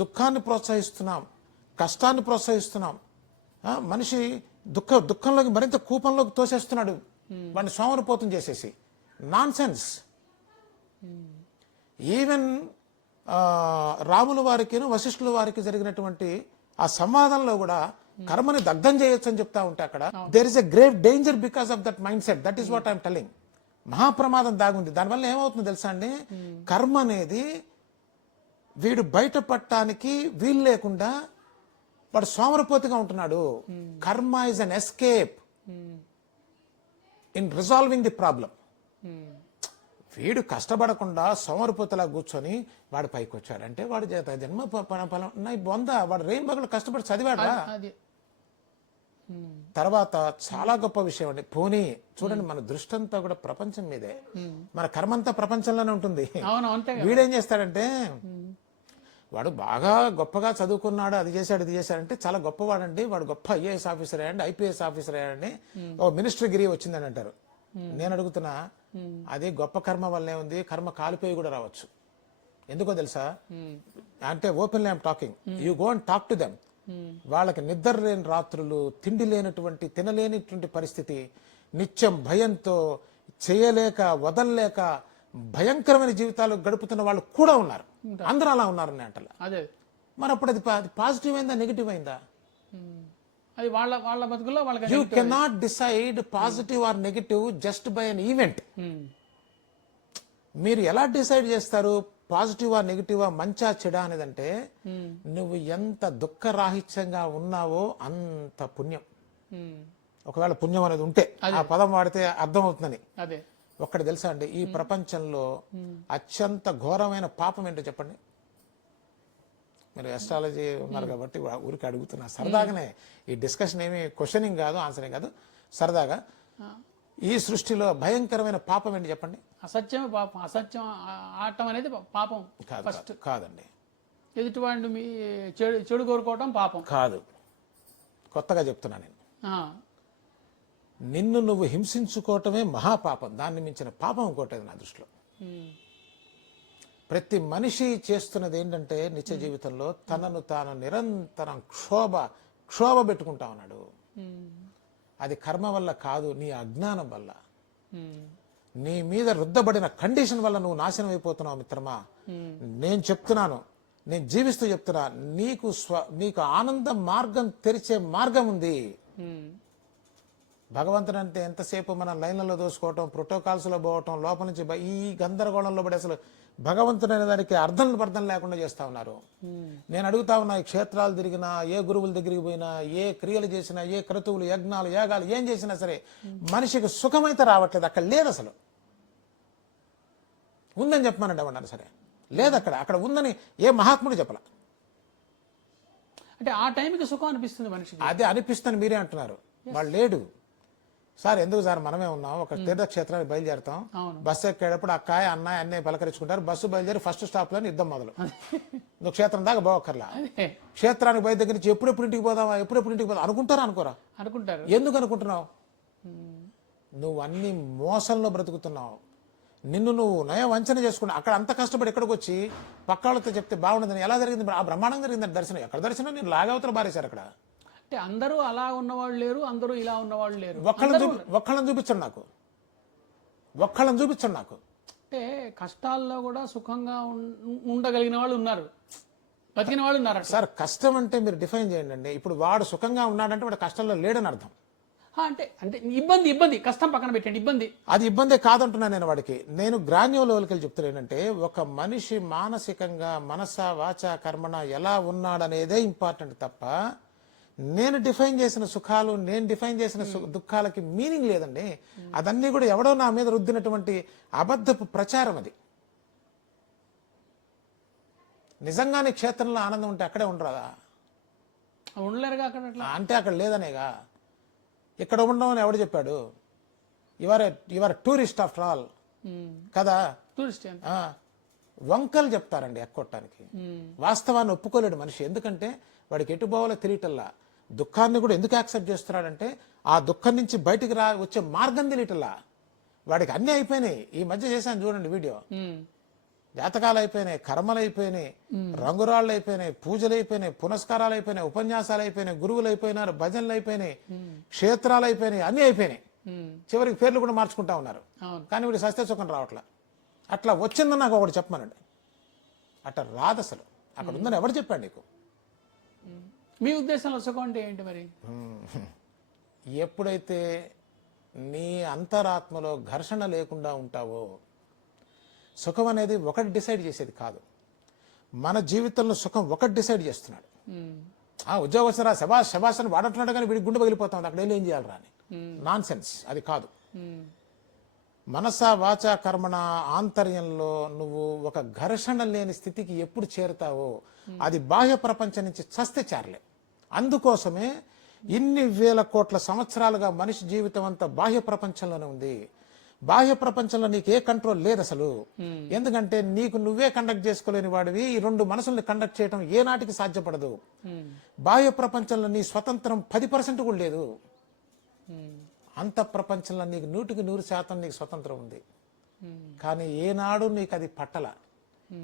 దుఃఖాన్ని ప్రోత్సహిస్తున్నాం, కష్టాన్ని ప్రోత్సహిస్తున్నాం. మనిషి దుఃఖంలోకి మరింత కూపంలోకి తోసేస్తున్నాడు, వాడిని సోమరిపోతం చేసేసి. Non sense. ఈవెన్ రాముల వారికి వశిష్ఠుల వారికి జరిగినటువంటి ఆ సంవాదంలో కూడా కర్మని దగ్ధం చేయొచ్చు అని చెప్తా ఉంటే అక్కడ there is a grave danger because of that mind set. That is what I'm telling. మహాప్రమాదం దాగుంది. దానివల్ల ఏమవుతుందో తెలుసా అండి, కర్మ అనేది వీడు బయటపడటానికి వీలు లేకుండా వాడు సోమరపోతిగా ఉంటున్నాడు. కర్మ is an escape in resolving the problem. వీడు కష్టపడకుండా సోమరపోతలా కూర్చొని వాడు పైకి వచ్చాడు అంటే వాడు జన్మ బొంద, వాడు రెయిన్ బగలు కష్టపడి చదివాడా. తర్వాత చాలా గొప్ప విషయం అండి, పోనీ చూడండి మన దృష్టంతా కూడా ప్రపంచం మీదే, మన కర్మంతా ప్రపంచంలోనే ఉంటుంది. వీడేం చేస్తాడంటే వాడు బాగా గొప్పగా చదువుకున్నాడు, అది చేశాడు ఇది చేశాడంటే చాలా గొప్పవాడండి, వాడు గొప్ప ఐఏఎస్ ఆఫీసర్ అయ్యండి, ఐపీఎస్ ఆఫీసర్ అయ్యండి, ఓ మినిస్టర్గిరి వచ్చిందని అంటారు. నేను అడుగుతున్నా, అది గొప్ప కర్మ వల్లే ఉంది, కర్మ కాలిపోయి కూడా రావచ్చు. ఎందుకో తెలుసా అంటే openly I'm talking, you go and talk to them. వాళ్ళకి నిద్ర లేని రాత్రులు, తిండి లేనటువంటి తినలేనిటువంటి పరిస్థితి, నిత్యం భయంతో చేయలేక వదలలేక భయంకరమైన జీవితాలు గడుపుతున్న వాళ్ళు కూడా ఉన్నారు. అందరూ అలా ఉన్నారు అంటలా. మరి అప్పుడు అది పాజిటివ్ అయిందా నెగిటివ్ అయిందా? అది వాళ్ళ వాళ్ళ బతుకుల్లో వాళ్ళకి. You cannot decide positive or negative just by an event. మీరు ఎలా డిసైడ్ చేస్తారు పాజిటివ్ ఆ నెగిటివ్ మంచా చెడా అనేదంటే నువ్వు ఎంత దుఃఖరాహిత్యంగా ఉన్నావో అంత పుణ్యం. ఒకవేళ పుణ్యం అనేది ఉంటే ఆ పదం వాడితే అర్థం అవుతుందని. ఒక్కటి తెలుసా అండి, ఈ ప్రపంచంలో అత్యంత ఘోరమైన పాపం ఏంటో చెప్పండి. మీరు ఎస్ట్రాలజీ ఉన్నారు కాబట్టి ఊరికి అడుగుతున్నా సరదాగానే. ఈ డిస్కషన్ ఏమి క్వశ్చనింగ్ కాదు, ఆన్సరింగ్ కాదు, సరదాగా. ఈ సృష్టిలో భయంకరమైన పాపం ఏంటి చెప్పండి? అసత్యం పాపం. అసత్యం ఆడటం అనేది పాపం కాదండి. ఎదుటివాడిని మీ చెడు కోరుకోవటం పాపం కాదు. కొత్తగా చెప్తున్నా నేను. నిన్ను నువ్వు హింసించుకోవటమే మహాపాపం. దాన్ని మించిన పాపం ఇంకోటేది నా దృష్టిలో. ప్రతి మనిషి చేస్తున్నది ఏంటంటే నిత్య జీవితంలో తనను తాను నిరంతరం క్షోభ పెట్టుకుంటా ఉన్నాడు. అది కర్మ వల్ల కాదు, నీ అజ్ఞానం వల్ల, నీ మీద రుద్దబడిన కండిషన్ వల్ల నువ్వు నాశనం అయిపోతున్నావు మిత్రమా. నేను చెప్తున్నాను, నేను జీవిస్తూ చెప్తున్నా, నీకు ఆనంద మార్గం తెరిచే మార్గం ఉంది. భగవంతుడు అంటే ఎంతసేపు మనం లైన్లలో దోసుకోవటం, ప్రోటోకాల్స్లో పోవటం, లోపల నుంచి ఈ గందరగోళంలో పడి అసలు భగవంతుడు అనే దానికి అర్థం లేకుండా చేస్తా ఉన్నారు. నేను అడుగుతా ఉన్నా, ఈ క్షేత్రాలు తిరిగినా, ఏ గురువుల దగ్గరికి పోయినా, ఏ క్రియలు చేసినా, ఏ క్రతువులు యజ్ఞాలు యాగాలు ఏం చేసినా సరే మనిషికి సుఖమైతే రావట్లేదు. అక్కడ లేదు, అసలు ఉందని చెప్పమనండి ఎవరన్నా సరే, లేదు అక్కడ ఉందని ఏ మహాత్ముడు చెప్పలా. అంటే ఆ టైంకి సుఖం అనిపిస్తుంది మనిషికి. అదే అనిపిస్తుంది మీరే అంటున్నారు, వాళ్ళు లేడు సార్. ఎందుకు సార్, మనమే ఉన్నాం, ఒక తీర్థక్షేత్రానికి బయలుదేరుతాం, బస్సు ఎక్కేటప్పుడు అక్కాయ అన్నయ్య అన్నయ్య పలకరించుకుంటారు, బస్సు బయలుదేరి ఫస్ట్ స్టాప్ లో యుద్ధం మొదలు. నువ్వు క్షేత్రం దాకా పోవక్కర్లా, క్షేత్రానికి బయట దగ్గర నుంచి ఎప్పుడెప్పుడు ఇంటికి పోదామా ఎప్పుడెప్పుడు ఇంటికి పోదాం అనుకుంటారా? అనుకుంటారు. ఎందుకు అనుకుంటున్నావు? నువ్వు అన్ని మోసంలో బ్రతుకుతున్నావు. నిన్ను నువ్వు నయ వంచన చేసుకున్నావు. అక్కడ అంత కష్టపడి ఎక్కడికి వచ్చి పక్క వాళ్ళతో చెప్తే బాగుండదని. ఎలా జరిగింది? ఆ బ్రహ్మాండంగా జరిగింది దర్శనం. ఎక్కడ దర్శనం? నేను లాగవతలు బారేశారు అక్కడ. అంటే అందరూ అలా ఉన్నవాళ్ళు లేరు, అందరూ ఇలా ఉన్నవాళ్ళు లేరు. ఒక్కళ్ళని చూపించండి నాకు, ఒక్కళ్ళని చూపించండి నాకు. అంటే కష్టాల్లో కూడా సుఖంగా ఉండగలిగిన వాళ్ళు ఉన్నారు, బతికిన వాళ్ళు ఉన్నారు. సార్ కష్టం అంటే మీరు డిఫైన్ చేయండి అండి. ఇప్పుడు వాడు సుఖంగా ఉన్నాడంటే వాడు కష్టంలో లేడని అర్థం. అంటే అంటే ఇబ్బంది కష్టం పక్కన పెట్టండి, ఇబ్బంది అది ఇబ్బందే కాదంటున్నా నేను వాడికి. నేను గ్రాన్యులకి వెళ్ళి చెప్తున్నా ఏంటంటే, ఒక మనిషి మానసికంగా మనస వాచ కర్మణ ఎలా ఉన్నాడనేదే ఇంపార్టెంట్ తప్ప నేను డిఫైన్ చేసిన సుఖాలు, నేను డిఫైన్ చేసిన దుఃఖాలకి మీనింగ్ లేదండి. అదన్నీ కూడా ఎవడో నా మీద రుద్దినటువంటి అబద్ధపు ప్రచారం. అది నిజంగానే క్షేత్రంలో ఆనందం ఉంటే అక్కడే ఉండరాదా? ఉండలేరుగా అక్కడ. అంటే అక్కడ లేదనేగా. ఇక్కడ ఉండమని ఎవడు చెప్పాడు? యువర్ టూరిస్ట్ ఆఫ్టర్ ఆల్ కదా. టూరిస్ట్ వంకలు చెప్తారండి ఎక్కొట్టడానికి. వాస్తవాన్ని ఒప్పుకోలేడు మనిషి. ఎందుకంటే వాడికి ఎటు పోవాలో తెలియటల్లా. దుఃఖాన్ని కూడా ఎందుకు యాక్సెప్ట్ చేస్తున్నాడంటే ఆ దుఃఖం నుంచి బయటికి వచ్చే మార్గం తెలియటల్లా. వాడికి అన్నీ అయిపోయినాయి. ఈ మధ్య చేశాను చూడండి వీడియో. జాతకాలు అయిపోయినాయి, కర్మలు అయిపోయినాయి, రంగురాళ్ళు అయిపోయినాయి, పూజలు అయిపోయినాయి, పునస్కారాలు అయిపోయినాయి, ఉపన్యాసాలు అయిపోయినాయి, గురువులు అయిపోయినారు, భజనలు అయిపోయినాయి, క్షేత్రాలు అయిపోయినాయి, అన్నీ అయిపోయినాయి. చివరికి పేర్లు కూడా మార్చుకుంటా ఉన్నారు. కానీ వీడి సస్య సుఖం రావట్లా. అట్లా వచ్చిందని నాకు ఒకటి చెప్పమనండి. అట్లా రాదు అసలు. అక్కడ ఉందని ఎవరు చెప్పాడు నీకు? మీ ఉద్దేశంలో సుఖం అంటే ఏంటి మరి? ఎప్పుడైతే నీ అంతరాత్మలో ఘర్షణ లేకుండా ఉంటావో, సుఖం అనేది ఒకటి డిసైడ్ చేసేది కాదు. మన జీవితంలో సుఖం ఒకటి డిసైడ్ చేస్తున్నాడు. ఉద్యోగస్తురా శబాష్ శబాష్ అని వాడుతున్నాడు, కానీ వీడి గుండె పగిలిపోతుంది, అక్కడ ఏం చేయాలి రాని నాన్ సెన్స్. అది కాదు. మనస వాచ కర్మణ ఆంతర్యంలో నువ్వు ఒక ఘర్షణ లేని స్థితికి ఎప్పుడు చేరుతావో అది బాహ్య ప్రపంచం నుంచి చస్తే చేరలే. అందుకోసమే ఇన్ని వేల కోట్ల సంవత్సరాలుగా మనిషి జీవితం అంతా బాహ్య ప్రపంచంలోనే ఉంది. బాహ్య ప్రపంచంలో నీకు ఏ కంట్రోల్ లేదు అసలు. ఎందుకంటే నీకు నువ్వే కండక్ట్ చేసుకోలేని వాడివి. ఈ రెండు మనసుల్ని కండక్ట్ చేయడం ఏనాటికి సాధ్యపడదు. బాహ్య ప్రపంచంలో నీ స్వతంత్రం 10% కూడా లేదు. అంత ప్రపంచంలో నీకు 100% నీకు స్వతంత్రం ఉంది. కానీ ఏనాడు నీకు అది పట్టల.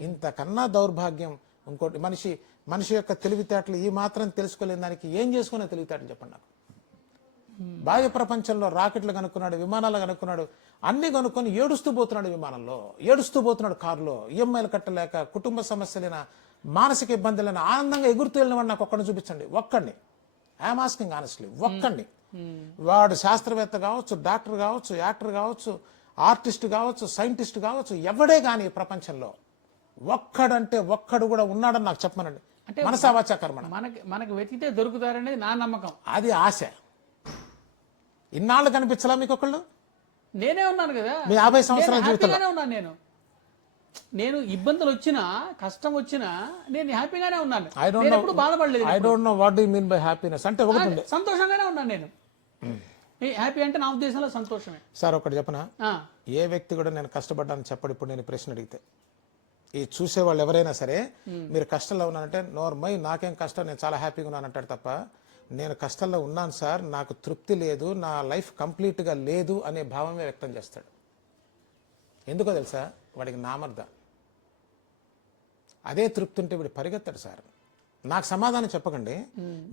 ఇంతకన్నా దౌర్భాగ్యం ఇంకోటి. మనిషి యొక్క తెలివితేటలు ఈ మాత్రం తెలుసుకోలేని దానికి ఏం చేసుకునే తెలివితేటలు చెప్పండి నాకు. బాహ్య ప్రపంచంలో రాకెట్లు కనుక్కున్నాడు, విమానాలు కనుక్కున్నాడు, అన్ని కనుక్కొని ఏడుస్తూ పోతున్నాడు విమానంలో, ఏడుస్తూ పోతున్నాడు కారులో, ఈఎంఐలు కట్టలేక, కుటుంబ సమస్యలైన, మానసిక ఇబ్బందులైన, ఆనందంగా ఎగురుతూ వెళ్ళినవాడు నాకు ఒక్కడిని చూపించండి. ఒక్కడిని. ఐఎమ్ ఆస్కింగ్ ఆనెస్ట్లీ, ఒక్కడిని. వాడు శాస్త్రవేత్త కావచ్చు, డాక్టర్ కావచ్చు, యాక్టర్ కావచ్చు, ఆర్టిస్ట్ కావచ్చు, సైంటిస్ట్ కావచ్చు, ఎవడే కానీ ప్రపంచంలో ఒక్కడంటే ఒక్కడు కూడా ఉన్నాడని నాకు చెప్పమనండి. మనసా వాచా కర్మణ. మనకు వెతికితే దొరుకుతారనేది నా నమ్మకం. అది ఆశ. ఇన్నాళ్ళు కనిపించలా మీకు ఒకళ్ళు? నేనే ఉన్నాను కదా మీ 50 సంవత్సరాల జీవితంలో ఉన్నాను. నేను ఇబ్బందులు వచ్చినా, కష్టం వచ్చినా నేను హ్యాపీగానే ఉన్నాను. ఎప్పుడు బాధపడలేదు. I don't know what do you mean buy happiness. అంటే ఒకటి సంతోషంగానే ఉన్నాను నేను. హ్యాపీ అంటే నా ఉద్దేశంలో సంతోషమే. సార్ ఒకటి చెప్పనా, ఏ వ్యక్తి కూడా నేను కష్టపడ్డాను చెప్పడు. ఇప్పుడు నేను ప్రశ్న అడిగితే ఈ చూసేవాళ్ళు ఎవరైనా సరే మీరు కష్టంలో ఉన్నానంటే నోర్మై నాకేం కష్టం, నేను చాలా హ్యాపీగా ఉన్నాను అంటాడు తప్ప నేను కష్టంలో ఉన్నాను సార్, నాకు తృప్తి లేదు, నా లైఫ్ కంప్లీట్గా లేదు అనే భావమే వ్యక్తం చేస్తాడు. ఎందుకో తెలుసా? వాడికి నామర్ద. అదే తృప్తి ఉంటే వీడు పరిగెత్తాడు సార్. నాకు సమాధానం చెప్పకండి.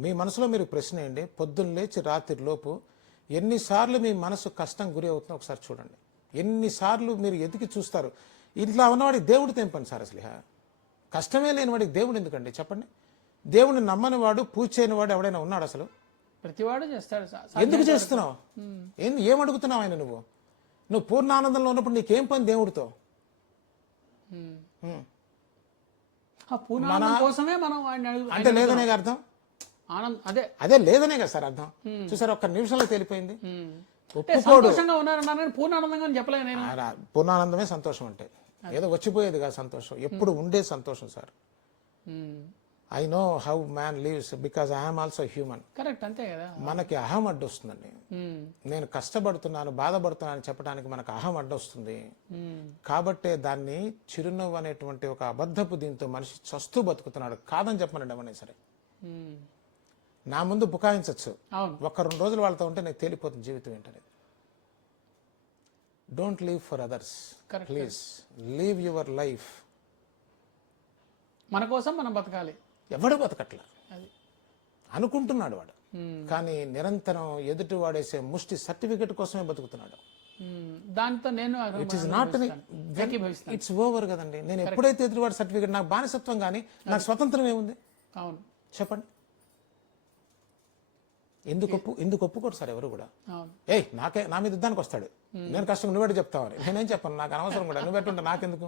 మీ మనసులో మీరు ప్రశ్న వేయండి. పొద్దున్న లేచి రాత్రి లోపు ఎన్నిసార్లు మీ మనసు కష్టం గురి అవుతుందో ఒకసారి చూడండి. ఎన్నిసార్లు మీరు ఎదికి చూస్తారు. ఇట్లా ఉన్నవాడికి దేవుడితో ఏం పని సార్ అసలు? కష్టమే లేని వాడికి దేవుడు ఎందుకండి చెప్పండి? దేవుడిని నమ్మని వాడు, పూజ చేయని వాడు ఎవడైనా ఉన్నాడు అసలు? ప్రతివాడు చేస్తాడు. ఎందుకు చేస్తున్నావు? ఏం అడుగుతున్నావు ఆయన? నువ్వు పూర్ణానందంలో ఉన్నప్పుడు నీకేం పని దేవుడితో? అంటే లేదనే అర్థం. అదే లేదనే కదా సార్ అర్థం. చూసారు, ఒక్క నిమిషంలో తెలిపోయింది. పూర్ణానందమే సంతోషం అంటే. ఏదో వచ్చిపోయేది కాదు సంతోషం, ఎప్పుడు ఉండే సంతోషం sir. I know how man lives because I'm also human. Correct, అంతే కదా. మనకి అహం అడ్డు వస్తుందండి. నేను కష్టపడుతున్నాను, బాధపడుతున్నాను చెప్పడానికి మనకు అహం అడ్డు వస్తుంది. కాబట్టే దాన్ని చిరునవ్వు అనేటువంటి ఒక అబద్ధపు దీంతో మనిషి చస్తూ బతుకుతున్నాడు. కాదని చెప్పమనండి ఎవరైనా సరే. నా ముందు బుకాయించచ్చు, ఒక్క 2 రోజులు వాళ్ళతో ఉంటే నేను తేలిపోతుంది జీవితం ఏంటనేది. Don't live for others, please live your life. మన కోసం మనం బతకాలి. ఎవడు బతకట్లా అనుకుంటున్నాడు వాడు, కానీ నిరంతరం ఎదుటి వాడేసే ముష్టి సర్టిఫికెట్ కోసమే బతుకుతున్నాడు. దాంతో నేను ఇట్స్ ఓవర్ కదండి. నేను ఎప్పుడైతే ఎదుటివాడి సర్టిఫికెట్, నాకు బానిసత్వం కానీ నాకు స్వతంత్రం ఏముంది? అవును, చెప్పండి. ఎందుకు ఒప్పుకోరు సార్ ఎవరు కూడా? నా మీద యుద్ధానికి వస్తాడు, నేను కష్టం నువ్వెట్టు చెప్తావని. నేనేం చెప్పను, నాకు అనవసరం కూడా. నువ్వెట్టుంటా నాకెందుకు?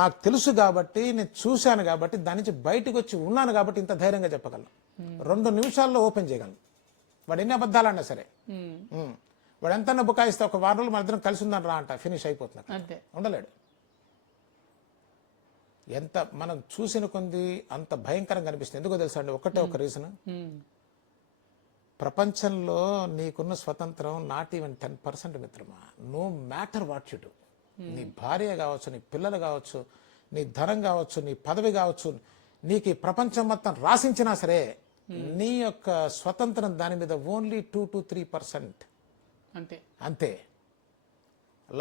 నాకు తెలుసు కాబట్టి, నేను చూశాను కాబట్టి, దాని నుంచి బయటకు వచ్చి ఉన్నాను కాబట్టి ఇంత ధైర్యంగా చెప్పగలను. 2 నిమిషాల్లో ఓపెన్ చేయగలను. వాడు ఎన్ని అబద్ధాలన్నా సరే, వాడు ఎంత బుకాయిస్తే ఒక 1 రోజులు మన ఇద్దరం కలిసి ఉందని రా అంట, ఫినిష్ అయిపోతుంది. ఉండలేడు. ఎంత మనం చూసిన కొంది అంత భయంకరంగా అనిపిస్తుంది. ఎందుకో తెలుసా అండి? ఒక రీజన్, ప్రపంచంలో నీకున్న స్వతంత్రం నాట్ ఈవెన్ 10% మిత్రమా. No matter what you do. నీ భార్య కావచ్చు, నీ పిల్లలు కావచ్చు, నీ ధనం కావచ్చు, నీ పదవి కావచ్చు, నీకు ఈ ప్రపంచం మొత్తం రాసించినా సరే నీ యొక్క స్వతంత్రం దాని మీద ఓన్లీ 2 to 3%. అంతే.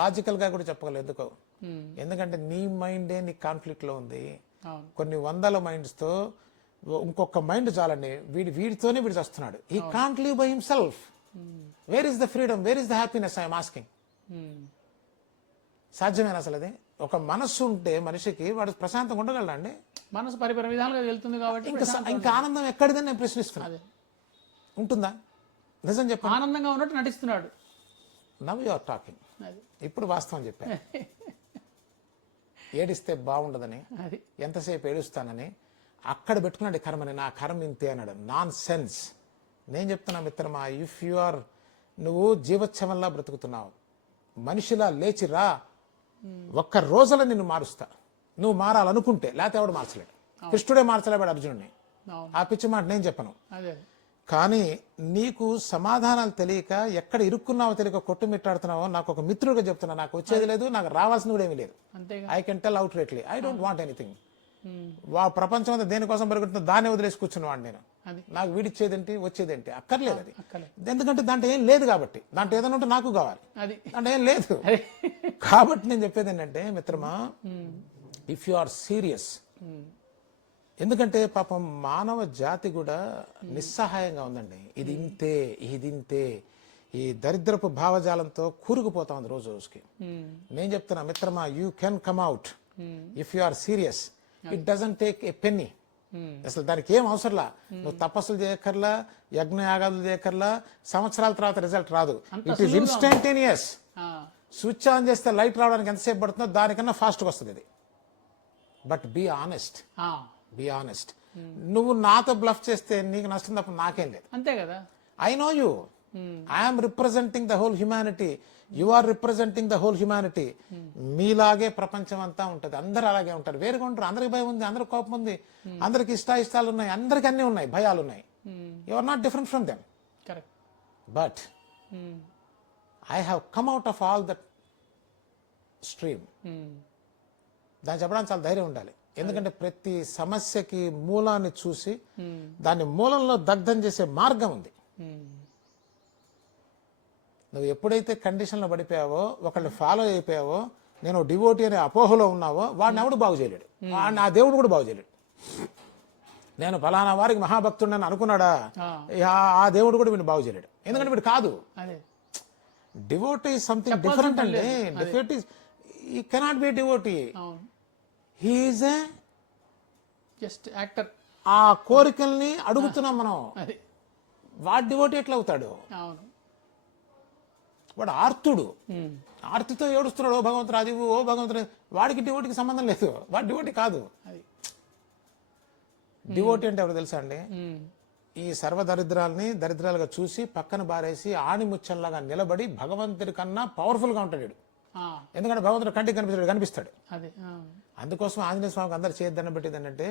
లాజికల్ గా కూడా చెప్పగలరు. ఎందుకో? ఎందుకంటే నీ మైండే నీ కాన్ఫ్లిక్ట్ లో ఉంది. కొన్ని 100 మైండ్స్ తో ఇంకొక మైండ్ చాలండి, వీడితోనే వీడు వస్తున్నాడు. He can't live by himself. Where is the freedom, where is the happiness? I'm asking. సాధ్యమేనా అసలు అది? ఒక మనస్సు ఉంటే మనిషికి వాడు ప్రశాంతంగా ఉండగలడా అండి? మనసు పరిపరి విధాలుగా వెళ్తుంది కాబట్టి ఇంకా ఆనందం ఎక్కడిదని నేను ప్రశ్నిస్తున్నా. అదే ఉంటుందా? నిజం చెప్పండి. ఆనందంగా ఉన్నట్టు నటిస్తున్నాడు. Now you are talking. అది ఇప్పుడు వాస్తవం చెప్పాను. ఏడిస్తే బాగుండదని, అది ఎంతసేపు ఏడుస్తానని అక్కడ పెట్టుకున్నాడు కర్మని. నా కర్మ ఇంతే అన్నాడు. Non sense. నేను చెప్తున్నా మిత్రమా, ఇఫ్ యు ఆర్, నువ్వు జీవోత్సవంలా బ్రతుకుతున్నావు, మనిషిలా లేచిరా, ఒక్క రోజులో నిన్ను మారుస్తా. నువ్వు మారాలనుకుంటే, లేకపోతే ఎవడు మార్చలేడు. కృష్ణుడే మార్చలేవాడు అర్జునుడిని. అవును ఆ పిచ్చి మాట నేను చెప్పను. అదే కానీ నీకు సమాధానాలు తెలియక, ఎక్కడ ఇరుక్కున్నావో తెలియక కొట్టుమిట్టాడుతున్నావో, నాకు ఒక మిత్రుడిగా చెప్తున్నా, నాకు వచ్చేది లేదు, నాకు రావాల్సింది కూడా ఏమీ లేదు. అంతేగా. I can tell outrightly, I don't want anything. వా ప్రపంచం అంతా దేనికోసం పెరుగుతుందో దాన్ని వదిలేసి కూర్చున్నవాడు నేను. అది నాకు వీడిచ్చేదేంటి వచ్చేదేంటి అక్కర్లేదు అది. అక్కర్లేదు. ఎందుకంటే దాంట్లో ఏం లేదు కాబట్టి. దాంట్లో ఏదైనా ఉంటే నాకు కావాలి, అది దాంట్లో ఏం లేదు. అదే కాబట్టి నేను చెప్పేది ఏంటంటే మిత్రమా, ఇఫ్ యు ఆర్ సీరియస్, ఎందుకంటే పాపం మానవ జాతి కూడా నిస్సహాయంగా ఉందండి. ఇది ఇంతే, ఇది ఇంతే, ఈ దరిద్రపు భావజాలంతో కూరుకుపోతా ఉంది రోజు రోజుకి. నేను చెప్తున్నా మిత్రమా, you can come out if you are serious. It doesn't take a penny. అసలు దానికి ఏం అవసరంలా. నువ్వు తపస్సులు చేయక్కర్లా, యజ్ఞయాగాలు చేయక్కర్లా, సంవత్సరాల తర్వాత రిజల్ట్ రాదు. It is instantaneous. Switch on చేస్తే లైట్ రావడానికి ఎంతసేపు పడుతుందో దానికన్నా ఫాస్ట్గా వస్తుంది ఇది. But be honest, be honest. నువ్వు నాతో బ్లఫ్ చేస్తే నీకు నష్టం తప్ప నాకేం లేదు. అంతే కదా. I know you. I'm representing the whole humanity, you are representing the whole humanity. మీలాగే ప్రపంచం అంతా ఉంటుంది, అందరు అలాగే ఉంటారు, వేరుగా ఉంటారు. అందరికి భయం ఉంది, అందరికి కోపం ఉంది, అందరికి ఇష్టాలు ఉన్నాయి, అందరికి అన్నీ ఉన్నాయి, భయాలు ఉన్నాయి. You are not different from them. Correct. But I have come out of all that stream. దాన్ని చెప్పడానికి చాలా ధైర్యం ఉండాలి. ఎందుకంటే ప్రతి సమస్యకి మూలాన్ని చూసి దాన్ని మూలంలో దగ్ధం చేసే మార్గం ఉంది. నువ్వు ఎప్పుడైతే కండిషన్లో పడిపోయావో, ఒకళ్ళు ఫాలో అయిపోయావో, నేను డివోటీ అనే అపోహలో ఉన్నావో, వాడిని ఎవడు బాగు చేయలేడు. వాడిని ఆ దేవుడు కూడా బాగు చేయలేడు. నేను ఫలానా వారికి మహాభక్తుడిని అనుకున్నాడా, ఆ దేవుడు కూడా వీడిని బాగు చేయలేడు. ఎందుకంటే వీడు కాదు. డివోటీ సంథింగ్ డిఫరెంట్ అండి. డివోటీ ఈ cannot be devotee. He is a just actor. ఆ కోరికల్ని అడుగుతున్నాం మనం. వాడు డివోటీ ఎట్లా అవుతాడు? అవును, వాడు ఆర్తుడు, ఆర్తితో ఏడుస్తున్నాడు, ఓ భగవంతుడు అది, ఓ భగవంతుడు. వాడికి డివోటీకి సంబంధం లేదు, వాడు డివోటీ కాదు. డివోటీ అంటే ఎవరు తెలుసా అండి? ఈ సర్వదరిద్రాలని దరిద్రాలుగా చూసి పక్కన బారేసి ఆణిముత్యంలాగా నిలబడి భగవంతుడి కన్నా పవర్ఫుల్ గా ఉంటాడు. ఎందుకంటే భగవంతుడు కంటికి కనిపిస్తాడు. అందుకోసం ఆంజనేయ స్వామికి అందరు చేయొద్దన్న పెట్టేది ఏంటంటే,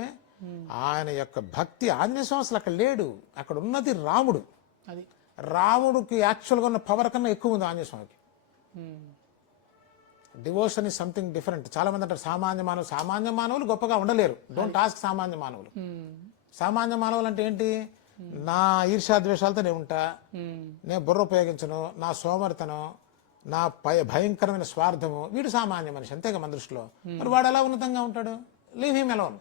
ఆయన యొక్క భక్తి ఆంజనేయ స్వామి అసలు అక్కడ లేడు, అక్కడ ఉన్నది రాముడు. రాముడికి యాక్చువల్గా ఉన్న పవర్ కన్నా ఎక్కువ ఉంది ఆంజనేయ స్వామికి. Devotion is something different. చాలా మంది అంటారు సామాన్య మానవులు గొప్పగా ఉండలేరు. డోంట్ ఆస్క్ సామాన్య మానవులు. సామాన్య మానవులు అంటే ఏంటి? నా ఈర్ష్యాద్వేషాలతో నేను ఉంటా, నేను బుర్ర ఉపయోగించను, నా సోమరితనం, నా భయంకరమైన స్వార్థము, వీడు సామాన్య మనిషి అంతేగా మన దృష్టిలో. మరి వాడు ఎలా ఉన్నతంగా ఉంటాడు? Leave him alone.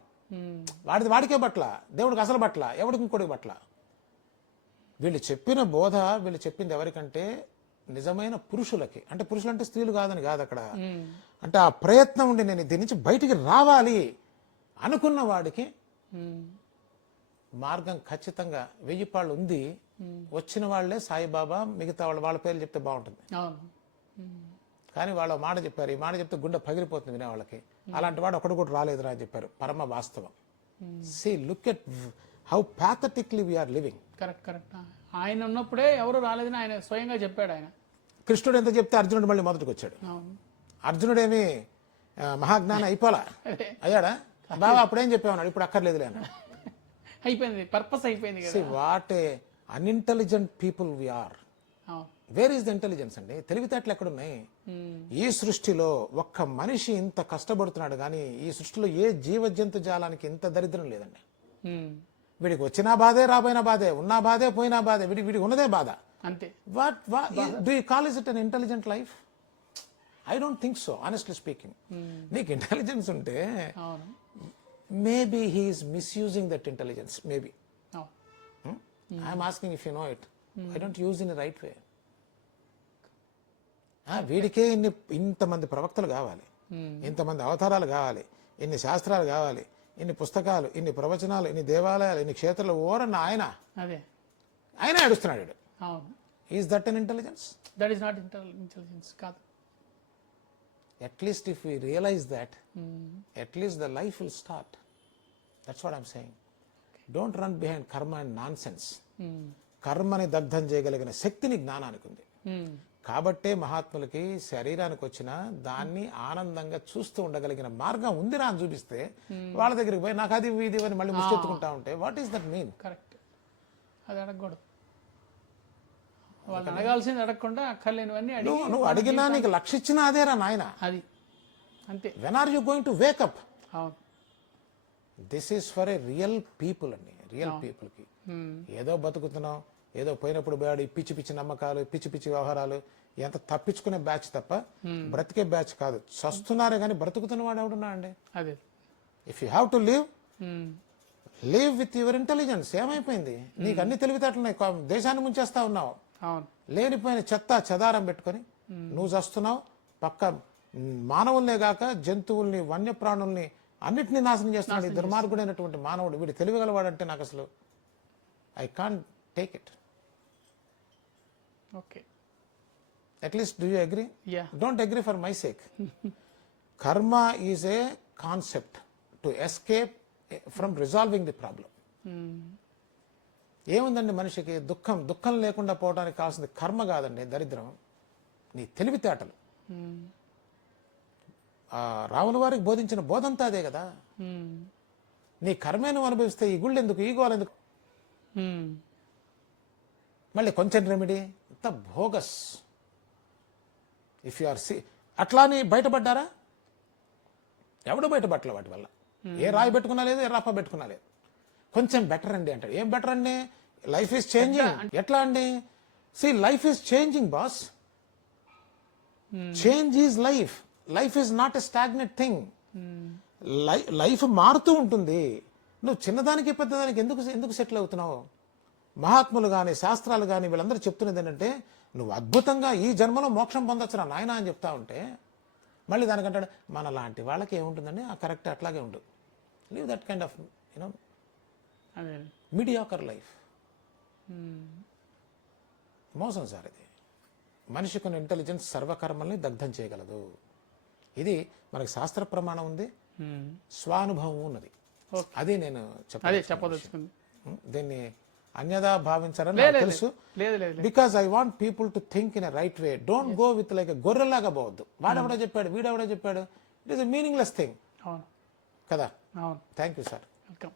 వాడికే పట్ల, దేవుడికి అసలు పట్ల, ఎవడికి ఇంకోటికి పట్ల. వీళ్ళు చెప్పిన బోధ, వీళ్ళు చెప్పింది ఎవరికంటే నిజమైన పురుషులకి. అంటే పురుషులు అంటే స్త్రీలు కాదని కాదు అక్కడ. అంటే ఆ ప్రయత్నం ఉండి నేను దీని నుంచి బయటికి రావాలి అనుకున్న వాడికి మార్గం ఖచ్చితంగా 1000 పాళ్ళు ఉంది. వచ్చిన వాళ్లే సాయిబాబా, మిగతా వాళ్ళ పేర్లు చెప్తే బాగుంటుంది. కానీ వాళ్ళు మాట చెప్పారు, ఈ మాట చెప్తే గుండె పగిలిపోతుంది వినే వాళ్ళకి. అలాంటి వాడు ఒకడు కూడా రాలేదురా అని చెప్పారు. పరమ వాస్తవం. See look at how pathetically we are living. Correct correct. ఆయన ఉన్నప్పుడే ఎవరు రాలేదని ఆయన స్వయంగా చెప్పాడు. ఆయన కృష్ణుడు ఎంత చెప్తే అర్జునుడు మళ్ళీ మొదటికి వచ్చాడు. అర్జునుడేమి మహాజ్ఞాని అయిపోలా, అయ్యాడా? బాబా అప్పుడేం చెప్పామన్నాడు, ఇప్పుడు అక్కర్లేదులే అన్నాడు. అయిపోయింది, పర్పస్ అయిపోయింది కదా. What a unintelligent people we are. Where is the intelligence అండి? తెలివితేటలు ఎక్కడున్నాయి? ఈ సృష్టిలో ఒక్క మనిషి ఇంత కష్టపడుతున్నాడు కానీ ఈ సృష్టిలో ఏ జీవ జంతు జాలానికి ఇంత దరిద్రం లేదండి. వీడికి వచ్చినా బాధే, రాబోయినా బాధే, ఉన్నా బాధే, పోయినా బాధే, వీడికి ఉన్నదే బాధ అంతే. What do you call it an intelligent life? I don't think so, honestly speaking. నీకు ఇంటెలిజెన్స్ ఉంటే maybe he is misusing that intelligence. Maybe I'm asking if you know it. I don't use in right way. వీడికే ఇంతమంది ప్రవక్తలు కావాలి, ఇంతమంది అవతారాలు కావాలి, ఇన్ని శాస్త్రాలు కావాలి, ఇన్ని పుస్తకాలు, ఇన్ని ప్రవచనాలు, ఇన్ని దేవాలయాలు, ఇన్ని క్షేత్రాలు ఓరన్న అదే ఆయన ఏడుస్తున్నాడు వీడు. అవును. Is that an intelligence? That is not intelligence కాదు. At least if we realize that, at least the life will start. That's what I'm saying. Don't run behind karma and nonsense. కర్మని దగ్ధం చేయగలిగిన శక్తిని జ్ఞానానికి ఉంది. కాబట్టే మహాత్ములకి శరీరానికి వచ్చిన దాన్ని ఆనందంగా చూస్తూ ఉండగలిగిన మార్గం ఉందిరా అని చూపిస్తే వాళ్ళ దగ్గరికి పోయి నాకు అది ఇది అని మళ్ళీ ముష్టెత్తుకుంటా ఉంటే what is that mean? Correct. అది అడగకూడదు. వాళ్ళు అడగాల్సింది అడగకుండా అక్కర్లేనివన్నీ అడిగి నువ్వు అడిగినా నీకు లక్ష్య ఇచ్చినా అదేరా నాయన. అది అంతే. When are you going to wake up? అవును. This is for a real people అండి. రియల్ పీపుల్కి ఏదో బతుకుతున్నాం, ఏదో పోయినప్పుడు పోయాడు ఈ పిచ్చి పిచ్చి నమ్మకాలు, పిచ్చి పిచ్చి వ్యవహారాలు, ఎంత తప్పించుకునే బ్యాచ్ తప్ప బ్రతికే బ్యాచ్ కాదు. చస్తున్నారే కానీ బ్రతుకుతున్న వాడు ఎవడున్నా అండి? అదే. If you have to live, live with your intelligence. ఏమైపోయింది? నీకు అన్ని తెలివితేటలున్నాయి, దేశాన్ని ముంచేస్తా ఉన్నావు. అవును. లేనిపోయిన చెత్త చెదారం పెట్టుకొని నువ్వు చస్తున్నావు. పక్క మానవుల్నే గాక జంతువుల్ని, వన్యప్రాణుల్ని అన్నిటినీ నాశనం చేస్తున్నాడు ఈ దుర్మార్గుడైనటువంటి మానవుడు. వీడు తెలివిగలవాడంటే నాకు అసలు I can't take it. Okay. At least do you agree? Yeah. Don't agree for my sake. Karma is a concept to escape from resolving the problem. ఏముందండి మనిషికి? దుఃఖం లేకుండా పోవడానికి కావాల్సింది కర్మ కాదండి, దరిద్రం. నీ తెలివితేటలు. రాముల వారికి బోధించిన బోధంతా అదే కదా. నీ కర్మే నువ్వు అనుభవిస్తే ఈ గుళ్ళు ఎందుకు, ఈ గోలు ఎందుకు? మళ్ళీ కొంచెం రెమెడీ అంత భోగస్. ఇఫ్ యు ఆర్ అట్లా అని బయటపడ్డారా? ఎవడు బయటపడలే వాటి వల్ల. ఏ రాయి పెట్టుకున్నా లేదు, ఏ రాప పెట్టుకున్నా లేదు. కొంచెం బెటర్ అండి అంటాడు. ఏం బెటర్ అండి? Life is changing. ఎట్లా అండి? See life is changing boss. Change is life. Life is not a stagnant thing. Life మారుతూ ఉంటుంది. నువ్వు చిన్నదానికి పెద్దదానికి ఎందుకు సెటిల్ అవుతున్నావు? మహాత్ములు కానీ శాస్త్రాలు కానీ వీళ్ళందరూ చెప్తున్నది ఏంటంటే నువ్వు అద్భుతంగా ఈ జన్మలో మోక్షం పొందొచ్చురా నాయన అని చెప్తా ఉంటే మళ్ళీ దానికంటాడు మన లాంటి వాళ్ళకి ఏముంటుందండి, ఆ కరెక్ట్ అట్లాగే ఉండు. Live that kind of you know mediocre life. మోసం సార్ ఇది. మనిషికున్న ఇంటెలిజెన్స్ సర్వకర్మల్ని దగ్ధం చేయగలదు. ఇది మనకి శాస్త్ర ప్రమాణం ఉంది, స్వానుభవం ఉన్నది. అదే నేను చెప్పదలుచుకుంది. దీన్ని అన్యదా భావించారని నాకు తెలుసు. Because I want people to think in a right way. Don't go with like గొర్రెలాగా పోవద్దు. వాడెవడో చెప్పాడు, వీడెవడో చెప్పాడు. It is a meaningless thing కదా. Thank you sir. వెల్కమ్.